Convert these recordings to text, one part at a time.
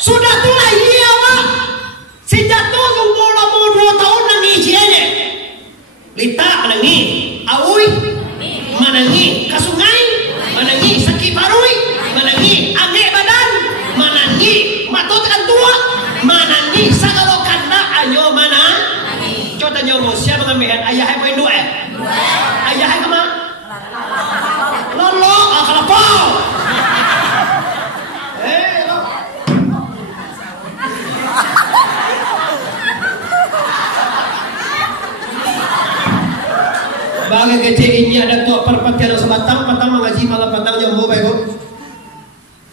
Sudah tua iya Pak. Si jatuh umur 2 tahun nangi cianya. Lita menangi, aui menangi, kasungai menangi, sakit parui menangi, aneh badan menangi, matut kan tua menangi, sagalokan na ayo mana? Coba tanya mo siya mga mehan ayah ay dua ayah ay kama? Lolo, kalapaw. Bagai kecil ini ada tua perpatian sebatang, patang mengaji malam patang jam baik.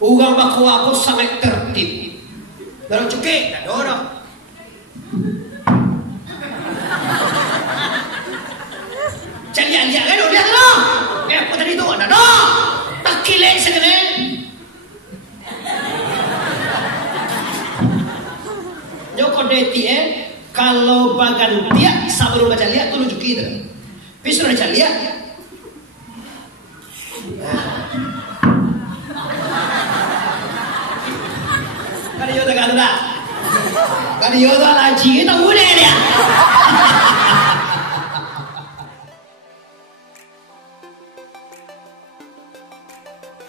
Ugang baku aku sangat tertib. Darah cukai, tak ada orang. Calian kan udah ada. Apa tadi tu ada dah. Tak kilek sekali. Nyokot deti kalau bagan dia sebelum baca lihat tu lucu kita. Bisa baca lihat. Kan yo tak ada. Kan yo tak lagi kita boleh dia.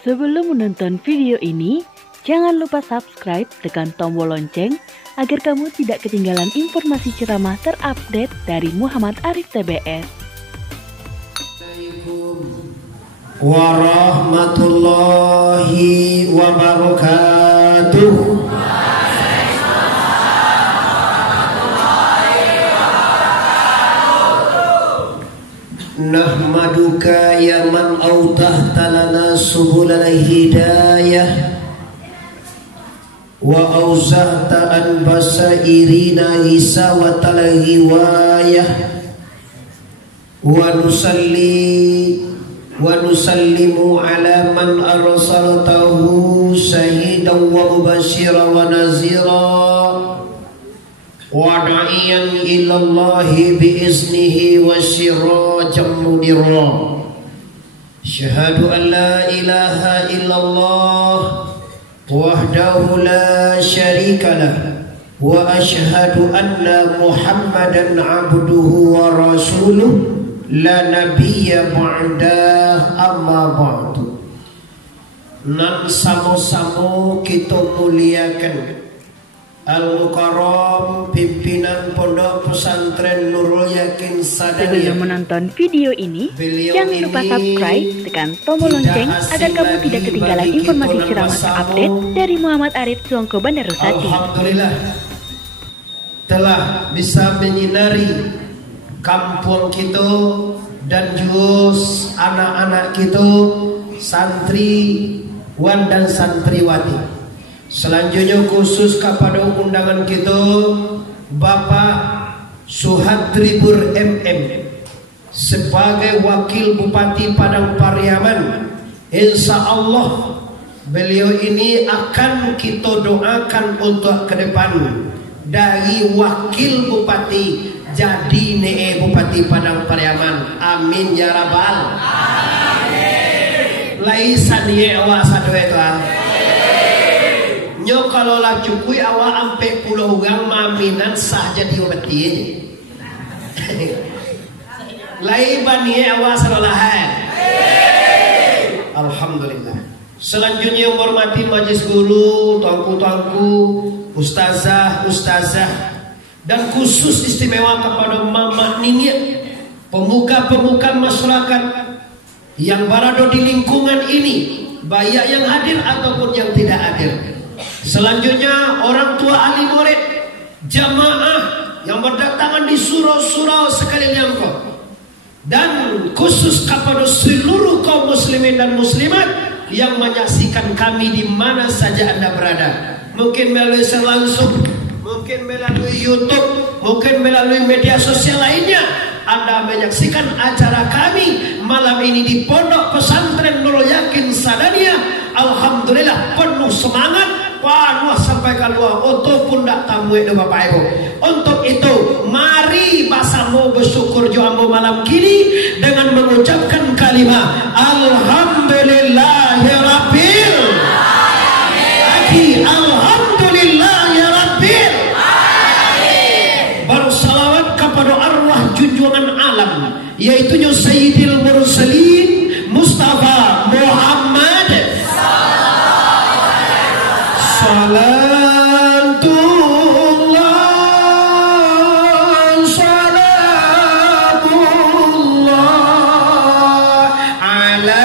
Sebelum menonton video ini, jangan lupa subscribe, tekan tombol lonceng agar kamu tidak ketinggalan informasi ceramah terupdate dari Muhammad Arif TBS. Warahmatullahi wabarakatuh. Nahmaduka ya man awtahta lana subulal hidayah wa awzahta an basairina hisawatal hiwayah wa nusalli wa nusallimu ala man arsaltahu syahidan wa mubashiran wa nazira wa da'iyan ilallahi biiznihi wa sirajan munira. Syahadu an la ilaha illallah wahdahu la syarika lah wa asyhadu anna Muhammadan abduhu wa rasuluh la nabiyya ba'dah amma ba'du. Nan samo-samo kita muliakan Al-Mukarram pimpinan Pondok Pesantren Nurul Yakin Sadaniyah. Sebelum menonton video ini, jangan lupa subscribe, tekan tombol lonceng agar kamu tidak ketinggalan informasi ceramah terupdate dari Muhammad Arif Suangko Bandar Rosati. Alhamdulillah telah bisa menyinari kampung kita dan jus anak-anak kita, santriwan dan santriwati. Selanjutnya khusus kepada undangan kita Bapak Suhadribur MM sebagai Wakil Bupati Padang Pariaman. Insya Allah beliau ini akan kita doakan untuk ke depan dari Wakil Bupati jadi Bupati Padang Pariaman. Amin ya rabbal alamin. Laisan ye awak satu itu Nyo kalau lah cukui awak ampe pulau orang maminan sah jadi obati ini. Laiban ye awak sarolahan. Alhamdulillah. Selanjutnya yang hormati majlis guru, tuanku-tuanku, ustazah, dan khusus istimewa kepada mama Ninia, pemuka-pemuka masyarakat yang berada di lingkungan ini, baik yang hadir ataupun yang tidak hadir. Selanjutnya orang tua ahli murid, jamaah yang berdatangan di surau-surau sekalian kau, dan khusus kepada seluruh kaum muslimin dan muslimat yang menyaksikan kami di mana saja anda berada, mungkin melalui langsung, mungkin melalui YouTube, mungkin melalui media sosial lainnya. Anda menyaksikan acara kami malam ini di Pondok Pesantren Nurul Yakin Sadaniyah. Alhamdulillah penuh semangat, panuh sampai keluar untuk pundak tamu itu Bapak Ibu. Untuk itu mari basamu bersyukur juambo malam kini dengan mengucapkan kalimat Alhamdulillahirabbil alamin. Alhamdulillah. Alhamdulillahi Rabbil Alamin. Baru salawat kepada arwah junjungan alam, yaitu Sayyidil Mursalin Mustafa Muhammad Salatullah Salamullah ala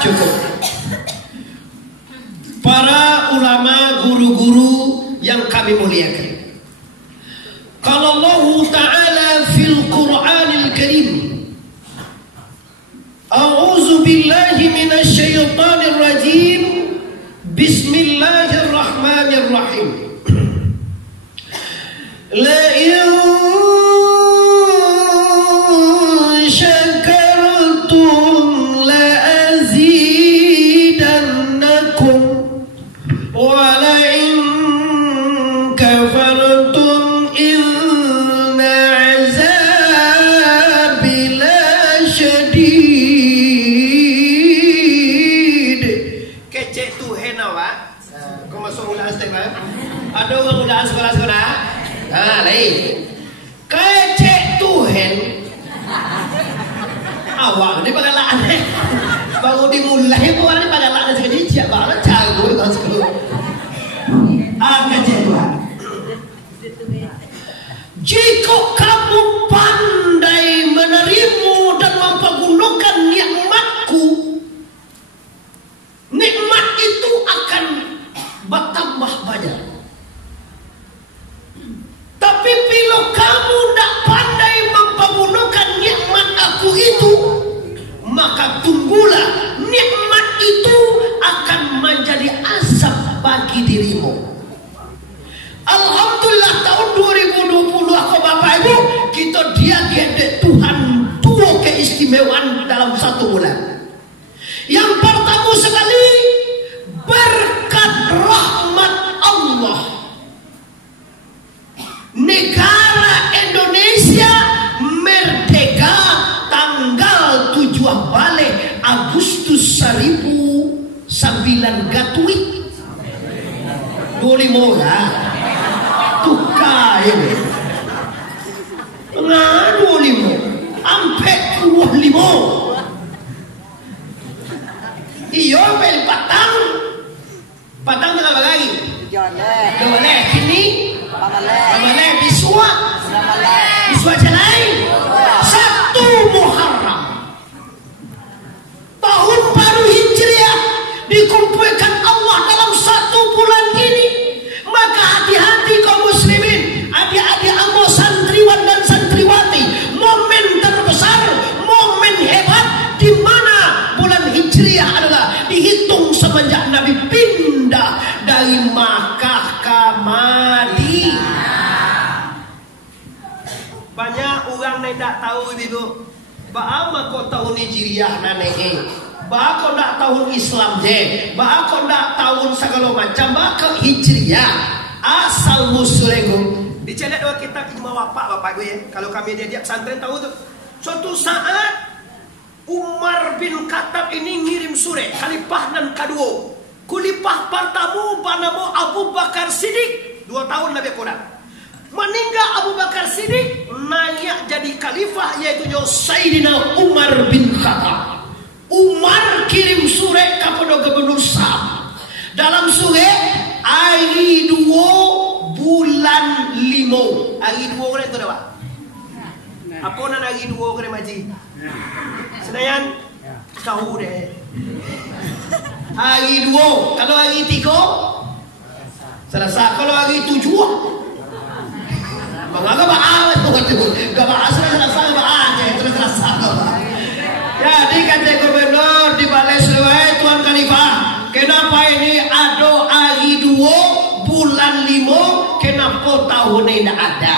cukup. Para ulama, guru-guru yang kami muliakan, kalau Allah Ta'ala fil Qur'anil Karim, a'udzu billahi minasy syaithanir rajim, bismillahirrahmanirrahim, la in syakartum la azidannakum wa la in kafartum inna azabi lasyadid. Kecek tu henawa. Kau masuk ulang step lah. Ada orang ulang sekolah-sekolah. Lain. Kecek tu hen. Awak ni pagalaan baru dimulai pun orang ni pagalaan sekejap baru cago dengan sekolah. Kecek Tuhan. Jika kamu pandai menerima dan mempergunakan nikmatku, nikmat itu akan bertambah banyak. Tapi bila kamu tak pandai mempergunakan nikmat aku itu, maka tunggulah nikmat itu akan menjadi azab bagi dirimu. Alhamdulillah tahun 2020 aku Bapak Ibu, kita diaget Tuhan dua keistimewaan dalam satu bulan. Yang pertama sekali, berkat rahmat Allah, negara Indonesia merdeka tanggal 7 balik Agustus 1900 Gatwit 25 lah tukar ini tengah 25 sampai 25 iya bel patang tengah lagi boleh kini boleh biswa jalai 1 Muharram tahun baru Hijriah dikumpulkan Allah dalam 1 bulan ini. Maka hati-hati kaum muslimin, adik-adik amo santriwan dan santriwati, momen terbesar, momen hebat di mana bulan Hijriah adalah dihitung semenjak Nabi pindah dari Makkah ke Madinah. Banyak orang yang tak tahu itu. Baama kau tahun Hijriah naneke. Ba kau nak tahun Islam je, ba kau nak tahun segala macam, ba kau Hijriah asal musulengu. Dicetak dua kitab ijma wapak Bapak Ibu ya. Kalau kami dia pesantren tahu tu. Suatu saat Umar bin Khattab ini ngirim surat khalifah nan kedua. Khalifah pertama bernama Abu Bakar Siddiq, 2 tahun lebih kurang. Meninggal Abu Bakar Siddiq, naik jadi khalifah yaitu Sayyidina Umar bin Khattab. Umar kirim surat kepada gubernur Syam. Dalam surat Hari dua kena tu dah pak. Apa nak hari dua kena maji? Senayan kau deh. Hari dua, kalau hari tiga selesai. Kalau hari tujuh, mengapa baas tu kan tu? Baas selesai baas je terus selesai. Jadi kata gubernur di Balai Selawai Tuan Khalifah, kenapa ini ada hari dua bulan 5, kenapa tahun ini tidak ada?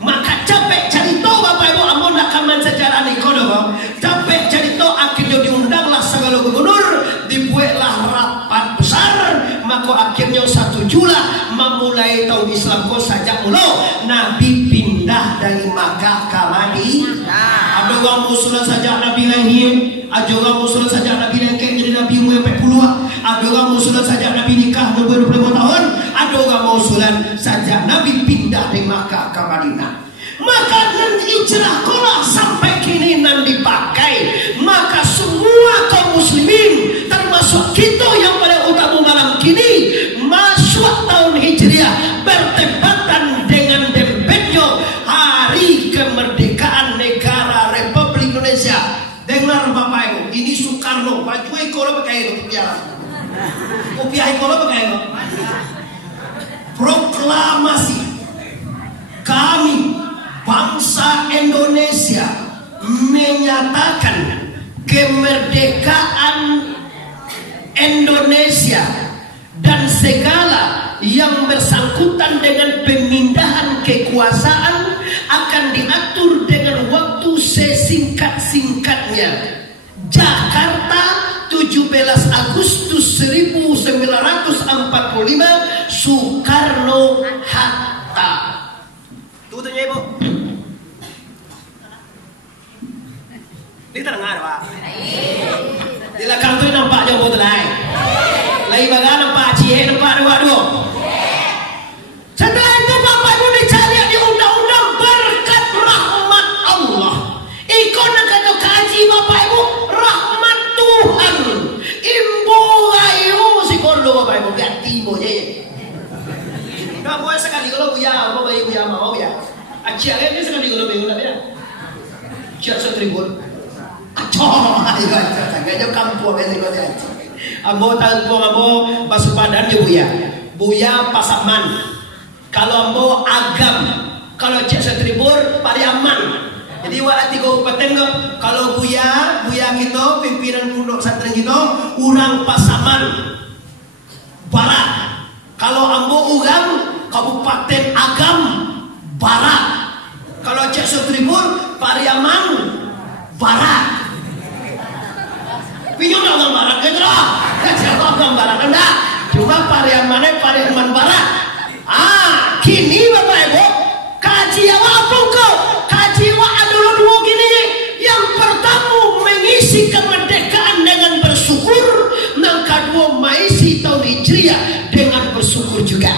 Maka capek cari tahu Bapak Ibu, amun nak kaman sejarah ni kau dah. Capek cari tahu, akhirnya diundanglah segala gubernur, dibuatlah rapat besar. Maka akhirnya 1 Juli memulai tahun Islam ko sajak mula Nabi pindah dari Makkah ke Madinah. Ada orang musulan sajak Nabi lahir, ada orang musulan sajak Nabi lengkek jadi Nabi umur 40. Ada orang musulan sajak Nabi nikah 25 tahun. Ada orang musulan sajak Nabi pindah dari Makkah ke Madinah. Maka nan hijrah kolah sampai kini nan dipakai. Maka semua kaum muslimin termasuk kita yang pada utama malam kini masuk tahun Hijriah bertepatan dengan dempetnya hari kemerdekaan negara Republik Indonesia. Dengar Bapak Ibu, ini Soekarno baju ekor pakai itu biar. Kopiah ekor pakai itu. Proklamasi kami bangsa Indonesia menyatakan kemerdekaan Indonesia dan segala yang bersangkutan dengan pemindahan kekuasaan akan diatur dengan waktu sesingkat-singkatnya. Jakarta 17 Agustus 1945, Soekarno-Hatta. Tunggu tanya Ibu. Ini terdengar Pak? Di belakang tu nampak jauh betul lain. Lain bagai nampak cie, nampak dua-dua. Setelah itu Bapak Ibu dicari di undang-undang berkat rahmat Allah. Ikut nak kata kaji Bapak Ibu, rahmat Tuhan. Imbu ayu si kondo Bapak Ibu biar tibo je. Dah boleh sekali kalau buya, apa bayi buya mau ya. Acik ni sekali kalau bayi buya dia. Acik setribun. Acoh, agaknya kampung ni kau dia. Ambo tahu ambo basupadan je buya. Buya pasaman. Kalau ambo agam, kalau cik setribur paling aman. Jadi wak 3 kabupaten ko, kalau buya kita pimpinan pondok pesantren kita urang pasaman barat. Kalau ambo urang Kabupaten Agam Barat. Kalau cik setribur Pariaman Barat. Pinjam orang Barat gitu lah. Siapa orang Barat enggak? Cuma Pariaman Barat. Kini Bapak Ibu kaji apa kau? Kaji adalah 2 gini. Yang pertama mengisi kemerdekaan dengan bersyukur, yang kedua mengisi tahun Hijriah dengan bersyukur juga.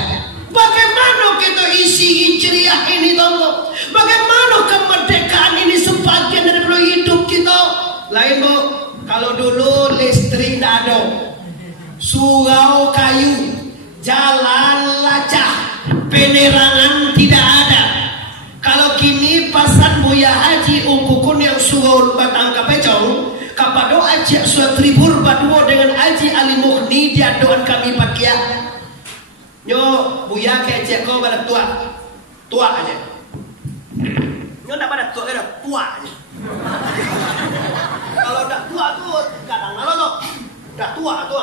Bagaimana kita isi Hijriah ini tunggu? Bagaimana kemerdekaan ini sebagian dari hidup kita? Lain Bu, kalau dulu listrik tidak ada, surau kayu, jalan lacak, penerangan tidak ada. Kalau kini pasar Buya Haji Ungkukun yang surau Batang Kapecong, kepada Acik Suatribur Badua dengan Haji Ali Mukhni diaduan kami pakia. Nyo Buya ke Acik kau pada tua aja. Nyo tak pada tua aja. Kalau dah tua tu kadang kalau tu dah tua tu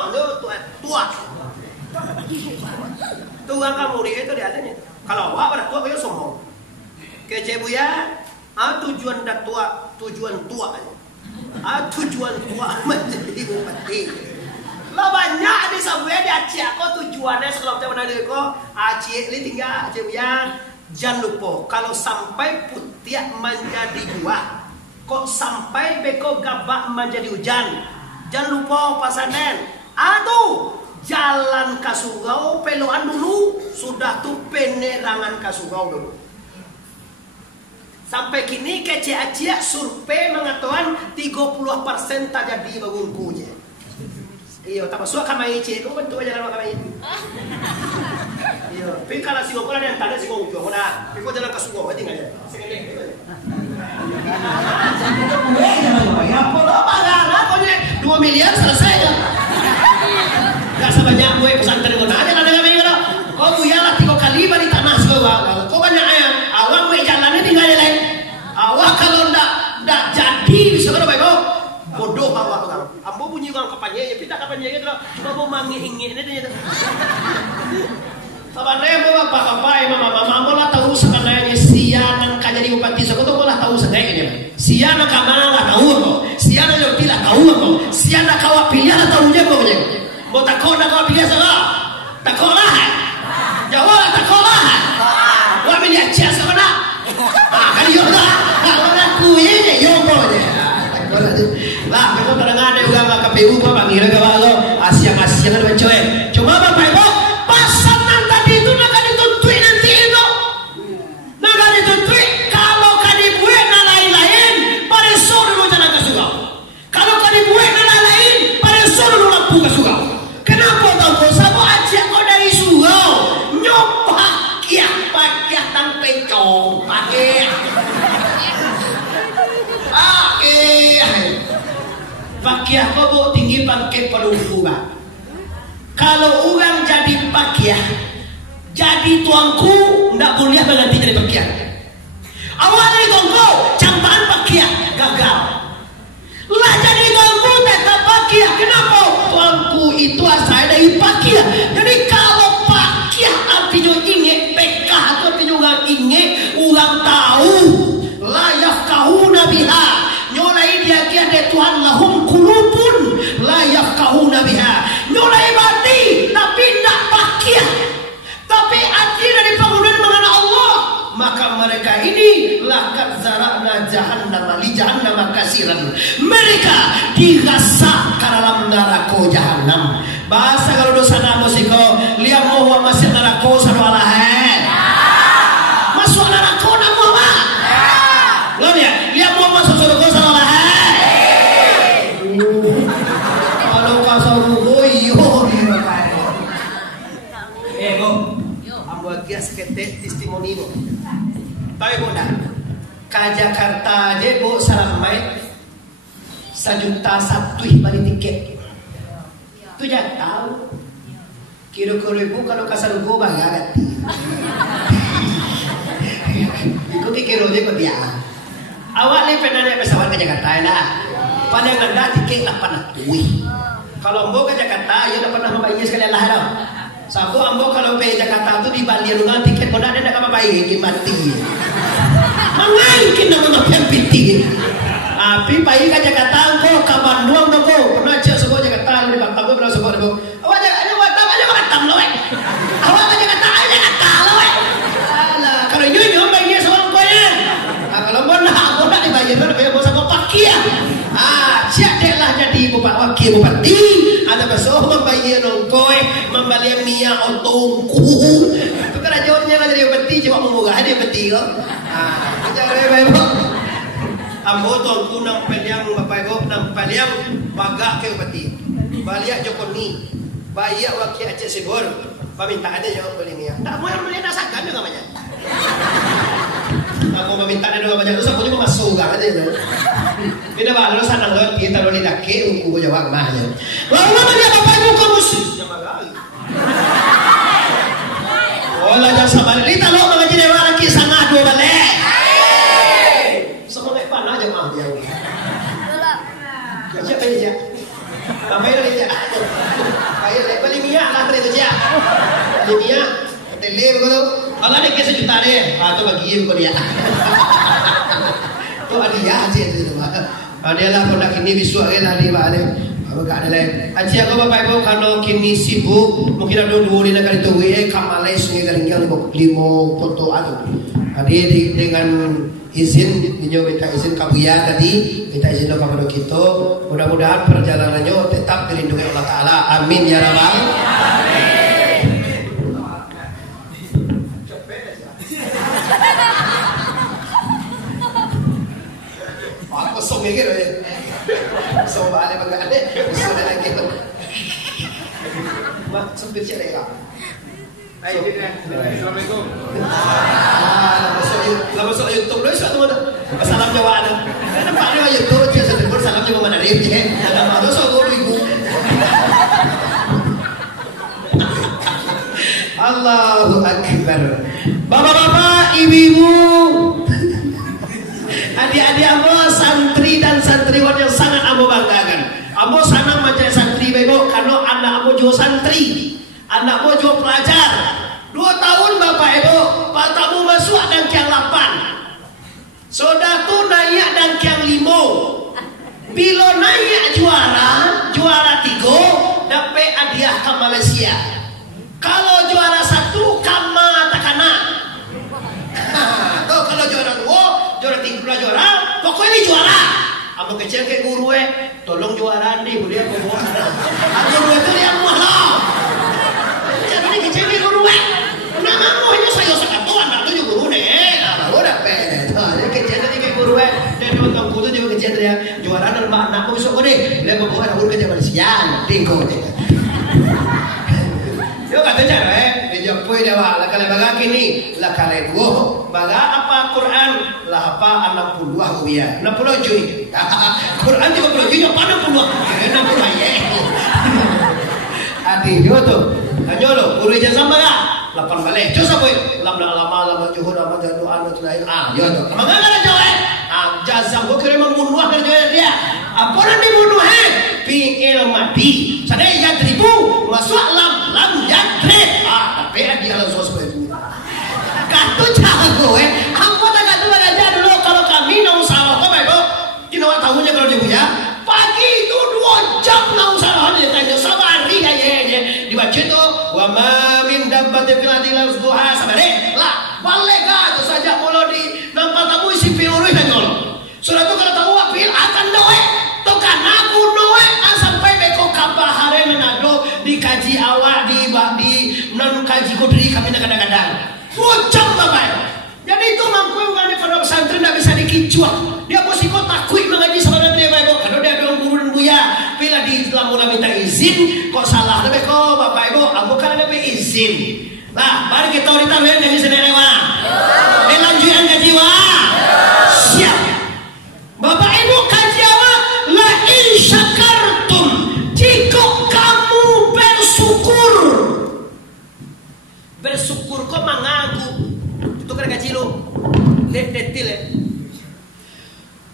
orang kamu dia itu dia adanya. Kalau awak pada tua kau sombong. Kece Buya, tujuan dah tua, tujuan tua aja. Tujuan tua menjadi bupati. Lah banyak di sampai di Aceh kau tujuannya kalau kita mana dia kau Aceh ini tinggal Aceh Buya. Jangan lupa kalau sampai putih menjadi buah, kok sampai beko gabak menjadi hujan. Jangan lupa pasanen. Aduh, jalan ke surau peloan dulu, sudah tuh penerangan ke surau dulu. Sampai kini kece Aceh survei mengatakan 30% tak jadi bangunkunya. Iya, tak masuk kamai cik, kau bentuk aja nama kamai. Iya, Tapi kalau si ngomong ada yang tanda si ngomong juga dah. Tapi kau jalan ke sungai aja tinggal ya. Sekali. Ya apa lah? Kau ni 2 miliar selesai kan? Gak sebanyak gue pesantren gue aja lah dengan mereka. Kau buyalah 3 kali balik tanah sekolah. Kau banyak ayam. Awak gue jalannya tinggal je lain. Awak kalau ndak jadi sekarang baik kau. Bodoh awak orang. Ambo bunyi orang kapannya, ya kita kapannya gitu. Cuma mau mangi-ingi ini dia. Sebenarnya mau bapak-bapak, mama-mama, ambo lah tahu sebenarnya sianan kan jadi bupati Sokoto, ambo lah tahu sebenarnya. Sianan kamana lah tahu kok. Sianan yang tidak tahu kok. Sianan kawat pilih lah tahu je kok. Mau takut nak kawat pilih salah. Takut lah. Jawab takut lah. Wah pilih aja sebenarnya. Kan yoga. Kalau aku ini yoga je. Lah, kita terdengar ada juga KPU apa panggil ke bago Asia-Asia kan mencoy. Cuma Bapak Ibu, pasangan tadi itu nak dituntui nanti itu. Nak dituntui kalau kan dibuat nak lain-lain, pada suruh dulu jalan ke surau. Kalau kan dibuat nak lain, pada suruh dulu lampu ke surau. Kenapa tahu kau sabu aja kau dari surau nyopak pakai tang pecong pakai. Pakai apa bu tinggi pakai perunggu bang. Kalau orang jadi pakai, jadi tuanku ndak boleh berganti jadi pakai. Awalnya tuanku campaan pakai gagal. Lah jadi tuanku tetap pakai. Kenapa? Tuanku itu asal dari pakai. Jadi kalau pakai artinya ingat PK itu artinya orang ingat, orang tahu. Layak kau nabiha. Nyolai dia ada Tuhan lahum kulubun la yafqahuna biha. Nyolai mati tapi tidak pakai. Tapi hati dari bangunan mengenal Allah, maka mereka ini lakat zara'na jahannam li jahannam kasiran. Mereka dirasa ke dalam neraka jahannam. Bahasa kalau dosa musiko lihat mau masuk neraka sarwala masuk neraka namu apa? Lo lihat mau masuk surga sarwala. Seketek testimoni bo. Tahu bo dah. Ke Jakarta je bo salamai 1,1 juta balik tiket. Tu jangan tahu. Kira-kira ibu kalau kasar go bagat. Ikut kira je ko dia. Awak ni pernah naik pesawat ke Jakarta lah. Pada ngada tiket 800. Kalau ambo ke Jakarta, ya dah pernah membayar sekali lah dah. Sabu ambo kalau pergi Jakarta tu di Bali rungan tiket kau dah ada apa bayi mati. Mangai kita nak piti. Api bayi ke Jakarta kau ke Bandung tu kau pernah cek sebuah Jakarta di Batam kau pernah sebuah tu. Awak Batam loh. Awak ke Jakarta loh. Alah kalau nyu bayi seorang kau ya. Kalau mau nak dibayar tu bayar bos aku pakai. Cek dek lah jadi bupati. Ada besok membayar nongkoi, membayar minyak otongku. Itu kerajanya lah jadi bupati, cuma memugah dia bupati kok. Cara bapak. Ambo tuanku nampel yang bapak ibu nampel yang bagak ke bupati. Balik Joko ni, bayar wakil Aceh Sibur. Meminta ada yang beli minyak. Tak mau yang beli nasakan juga banyak. Aku meminta ada juga banyak. Terus aku juga masuk aja tu. Bila baru sana lor kita lalu dake aku jawab mahnya. Lalu mana dia bapak ibu kamu sih? Oh lah jangan sabar. Lita lo mengaji dewa lagi sangat 2 balik. Semua naik panah aja mah dia. Siapa dia? Sampai lagi dia. Kayak beli minyak lah tu dia. Beli minyak. Tele begitu. Kalau ada kes juta deh. Tu bagi kau dia. Tu dia aja tu. Dia lah kalau kini bisu lagi tadi balik. Apa ada lain? Aji aku bapak ibu kalau kini sibuk mungkin ada 2 hari nak itu kamalai sungai garingnya 5 foto ada. Tadi dengan izin dinyo minta izin kabuya tadi minta izin kepada kita. Mudah-mudahan perjalanannya tetap dilindungi Allah Taala. Amin ya rabbal alamin. Aku somai gitu ya. So balik bagade, so lagi tu. Mak sempit cakap. Ayo, assalamualaikum. Lah masuk YouTube dulu suatu mana? Salam Jawa ada. Nampak dia YouTube dia sedekor salam Jawa mana dia. Ada malu sok guru ibu. Allahu Akbar. Bapak-bapak, ibu-ibu, adik-adik ambo santri dan santriwan yang sangat ambo banggakan. Ambo senang macam santri bebo karena anak ambo juga santri. Anak ambo juga pelajar. 2 tahun bapak ibu, patamu masuk dan kiang 8. Soda tu naik dan kiang 5. Bila naik juara 3 dapat hadiah ke Malaysia. Kalau juara 1 kama takana. Tuh kalau juara 2, juara 3 juara, pokoknya ini juara. Ambo kecil kayak guru tolong juara nih, dia bawa. Guru itu dia mahal. Jadi kecil kayak guru nama mu hanya saya satu anak tu juga guru deh. Baru dapat. Dia kecil tadi kayak guru dan dia guru juga kecil dia juara dan anakku besok deh. Dia bawa guru kerja Malaysia, tinggal. Yo kata cara dia jempoi dia lah kalau baga kini lah kalau dua baga apa Quran lah apa 62 rupiah 60 cuy Quran 30 cuy apa 60 ya hati dia tu hanya lo guru ijazah baga 8 balik terus apa lama juhud lama jadu anu tu lain dia tu mangga lah jauh jazam gua kira membunuh kerja dia apa nak dibunuh fi'il madi sadai yadribu masuk lam yadrib tapi dia langsung seperti itu katu jago aku tak katu aja dulu kalau kami nak usaha apa baik kita nak tahunya kalau dia punya pagi itu 2 jam nak usaha dia tanya sabari ya dibaca tu wa ma min dabbatin fil ardi la yusbuha sabari lah balik tu saja kalau di nampak kamu isi pirurus dan nyolong sudah tu kalau tahu apil akan doe tu kan aku doe sampai beko kabahare menado dikaji awak di non kaji kudri kami kadang-kadang bocam bapak. Jadi itu mampu bukan kalau pesantren tidak bisa dikicuah. Dia mesti kau takut mengaji sama dia bapak. Kalau dia bilang guru dan buya, bila di Islam mula minta izin, kok salah tapi kau bapak ibu, aku kan ada izin. Nah, mari kita ditambah gaji sendiri wah. Lanjutan gaji wah. Siap. Bapak ibu kaji awak la in syakartum jika kamu bersyukur kok mengaku itu kan gaji lo detil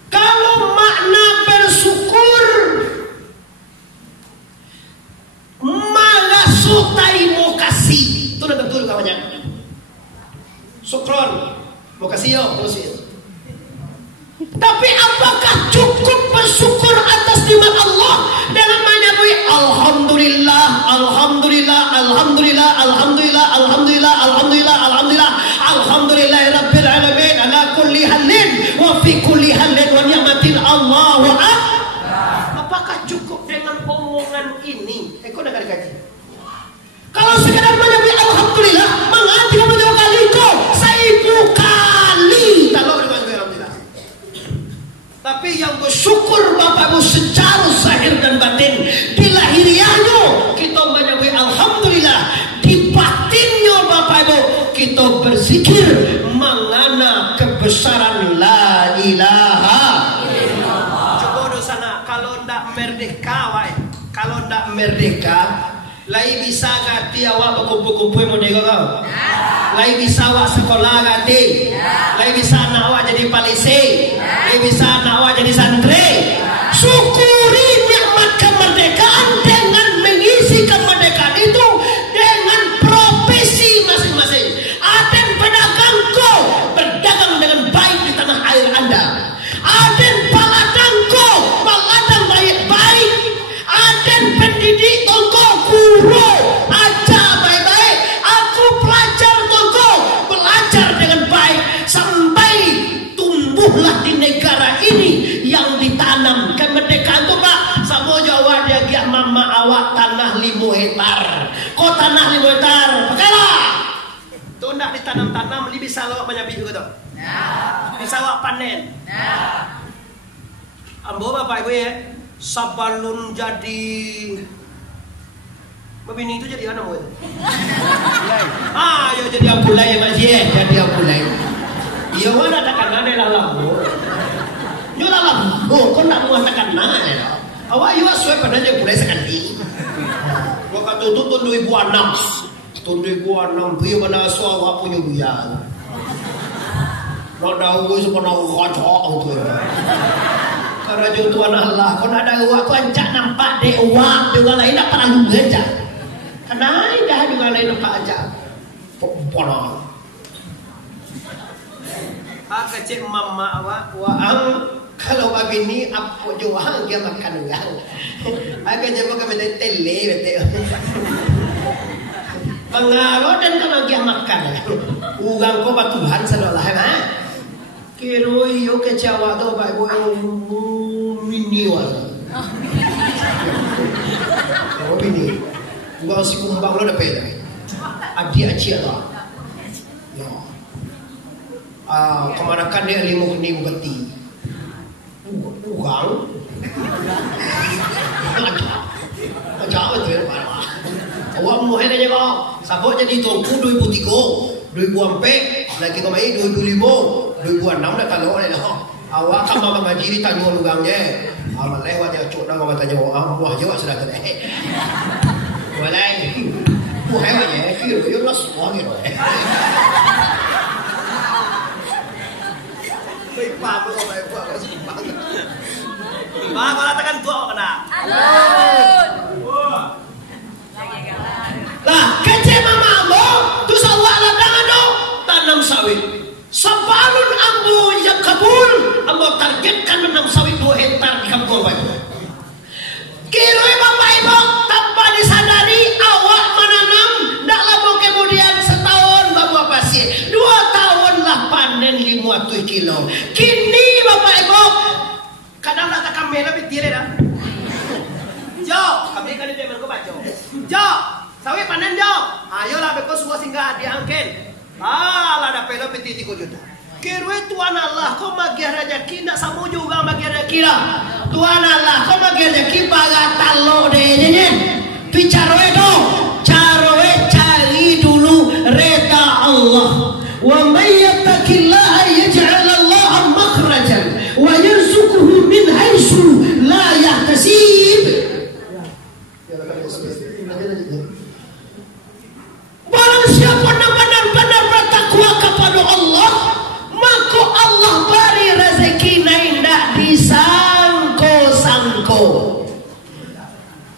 kalau makna bersyukur malasutai mau kasih itu udah betul kawannya sukron mau kasih yo tapi apakah cukup bersyukur atas nikmat Allah dengan menyebut alhamdulillah alhamdulillah alhamdulillah alhamdulillah alhamdulillah alhamdulillah alhamdulillah alhamdulillahirabbil alamin ala kulli halin wa fi kulli halin wa ni'matin Allahu akbar. Apakah cukup dengan omongan ini? Kau dengar kaji. Kalau sekedar menyebut alhamdulillah menganti menjawab kali kau 1000 kali kalau tapi yang bersyukur Bapak Ibu secara zahir dan batin di lahiriahnya kita menyebut alhamdulillah, di batinnya Bapak Ibu kita berzikir mengana kebesaran la ilaha illallah. Coba di sana kalau ndak merdeka kalau ndak merdeka lai bisa gati awak berkumpul-kumpul model kau. Lai bisa awak sekolah gati. Lai bisa anak awak jadi polisi. Lai bisa anak awak jadi santri. Syukuri nikmat kemerdekaan dengan mengisi kemerdekaan itu dengan profesi masing-masing. Ada pedagang kau berdagang dengan baik di tanah air Anda. Ada paladang kau paladang baik-baik. Ada pendidik kau guru ajar baik-baik. Aku pelajar kau belajar dengan baik sampai tumbuhlah di negara ini yang ditanam kemerdekaan tu Pak. Sama Jawa dia giat mama awak tanah 5 hektar. Kau tanah 5 hektar, pakailah. Tu nak ditanam-tanam li bisa awak menyabit juga tu. Bisa awak panen. Ambo Bapak Ibu ya, sabalun jadi Bini itu jadi anak itu. Ayo jadi apulai Mas Ye, jadi apulai. Iya mana tak kena dalam. Nyo dalam. Kau nak muat tak kena. Awak yo suai pada je apulai sekali. Gua kata tu tahun 2006. Tahun 2006 dia mana suara awak punya buaya. Nak dahu sepanjang kacau tu. Karena jo tuan Allah, kau nak dahu aku ancak nampak dek awak juga lain nak pernah lupa aja. Karena dah juga lain nampak aja. Pono. Kecik mama awak waang kalau begini apa jual dia makan uang. Agak jauh kami dah tele betul. Pengaruh dan kalau dia makan uang kau batuhan sedolah ha. Kiroi yo kecewa tu baik boy mini wal. Oh ini. Gua si kumbang lo dapat dah. Adik acik lah. Ya. Kemanakan dia 5 keni beti. Uang. Macam betul mana. Awak mau hendak je kau. Sabot jadi tuanku 2003, 2004, lagi kau mai 2005, 2006 dah kalau ni dah. Awak kan mama ngaji di tanya lugangnya. Amal lewat dia cuk dah mama tanya buah jawab sudah kena. Walai. Buah awak je, kira yo lah semua ni doh. Baik apa kau simpang. Mak kalau tekan tua kena. Lah, kece mama ambo, tu sawah ladang ado, tanam sawit. Sebalun ambo yang kabul, ambo targetkan menanam sawit 2 hektar di kampung baik. Kiroi bapak ibu, tanpa disadari awak menanam, tak lama kemudian setahun bapak pasir, 2 tahun lah panen 500 kilo. Kini bapak ibu, kadang tak kamera betul dah. Jo, kami kan dia mereka baca. Jo. Sawit panen jauh. Ayolah beko semua singgah diangken. Lah dah pelo peti 3 juta. Kirwe Tuhan Allah kau bagi rezeki nak samu juga bagi rezeki lah. Tuhan Allah kau bagi rezeki bagat lo deh nyen. Tu caroe do. Caroe cari dulu reda Allah. Wa may yattaqillaha yaj'al Allah makhrajan wa yarzuquhu min haitsu la yahtasib. Barang siapa benar-benar bertakwa kepada Allah, maka Allah beri rezeki tidak disangko-sangko.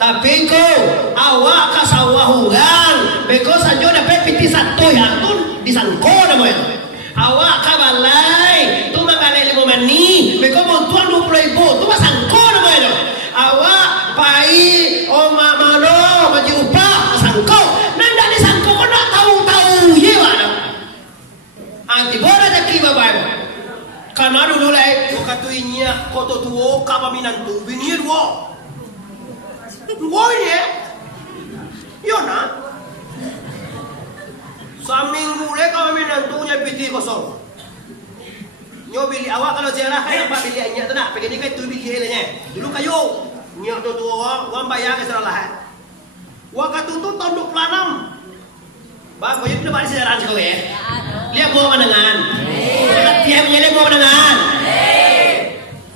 Tapi ko awak kasawah urang, beko saja dapat piti satu yang tu disangko namanya. Awak kabalai, tu makalai 5 mani, beko montuan 20,000, tu masangko namanya. Awak pai oma mano bagi upah sangko. Nanda disangko kau nak tahu ye mana. Anti boleh jadi bapak. Karena dulu leh kau kata inya kau tu tuo kapa minantu bini dua. Dua ni, yo na. Seminggu leh kau minantunya piti kosong. Nyo bili awak kalau jalan kan apa bili inya tu nak. Pergi ni kan tu bili elahnya. Dulu kayu. Nyo tu tuo orang bayar ke salah. Waktu itu tahun 26. Bang, kau itu balik sejarah kau ya? Lihat bawa pandangan. Dia punya bawa pandangan.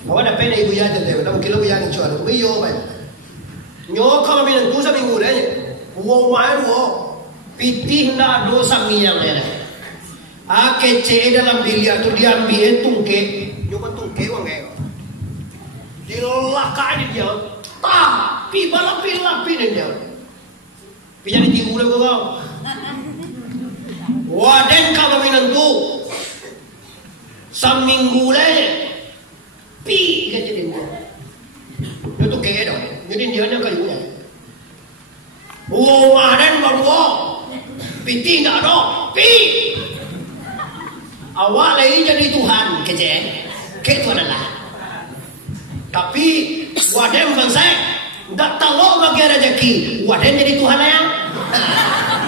Awak dah pernah ibu ya jadi, tapi kalau ibu yang jual, kau iyo baik. Nyok kau minat tu seminggu dah je. Uang main uang. Pitih nak dosa minyak ni. Kece dalam biliar tu dia ambil tungke. Nyok tungke uang kau. Dilakar dia. Tapi balap-balap dia. Pijan ditinggu le kau. Waden kau minantu. Seminggu le. Pi kerja dia. Dia tu kaya dah. Jadi dia nak kayu dah. Waden baru. Piti tak ada. Pi. Awak lagi jadi Tuhan kerja. Ke Tuhan Allah. Tapi waden bangsa. Tak tahu bagi rezeki. Wadah jadi Tuhan yang.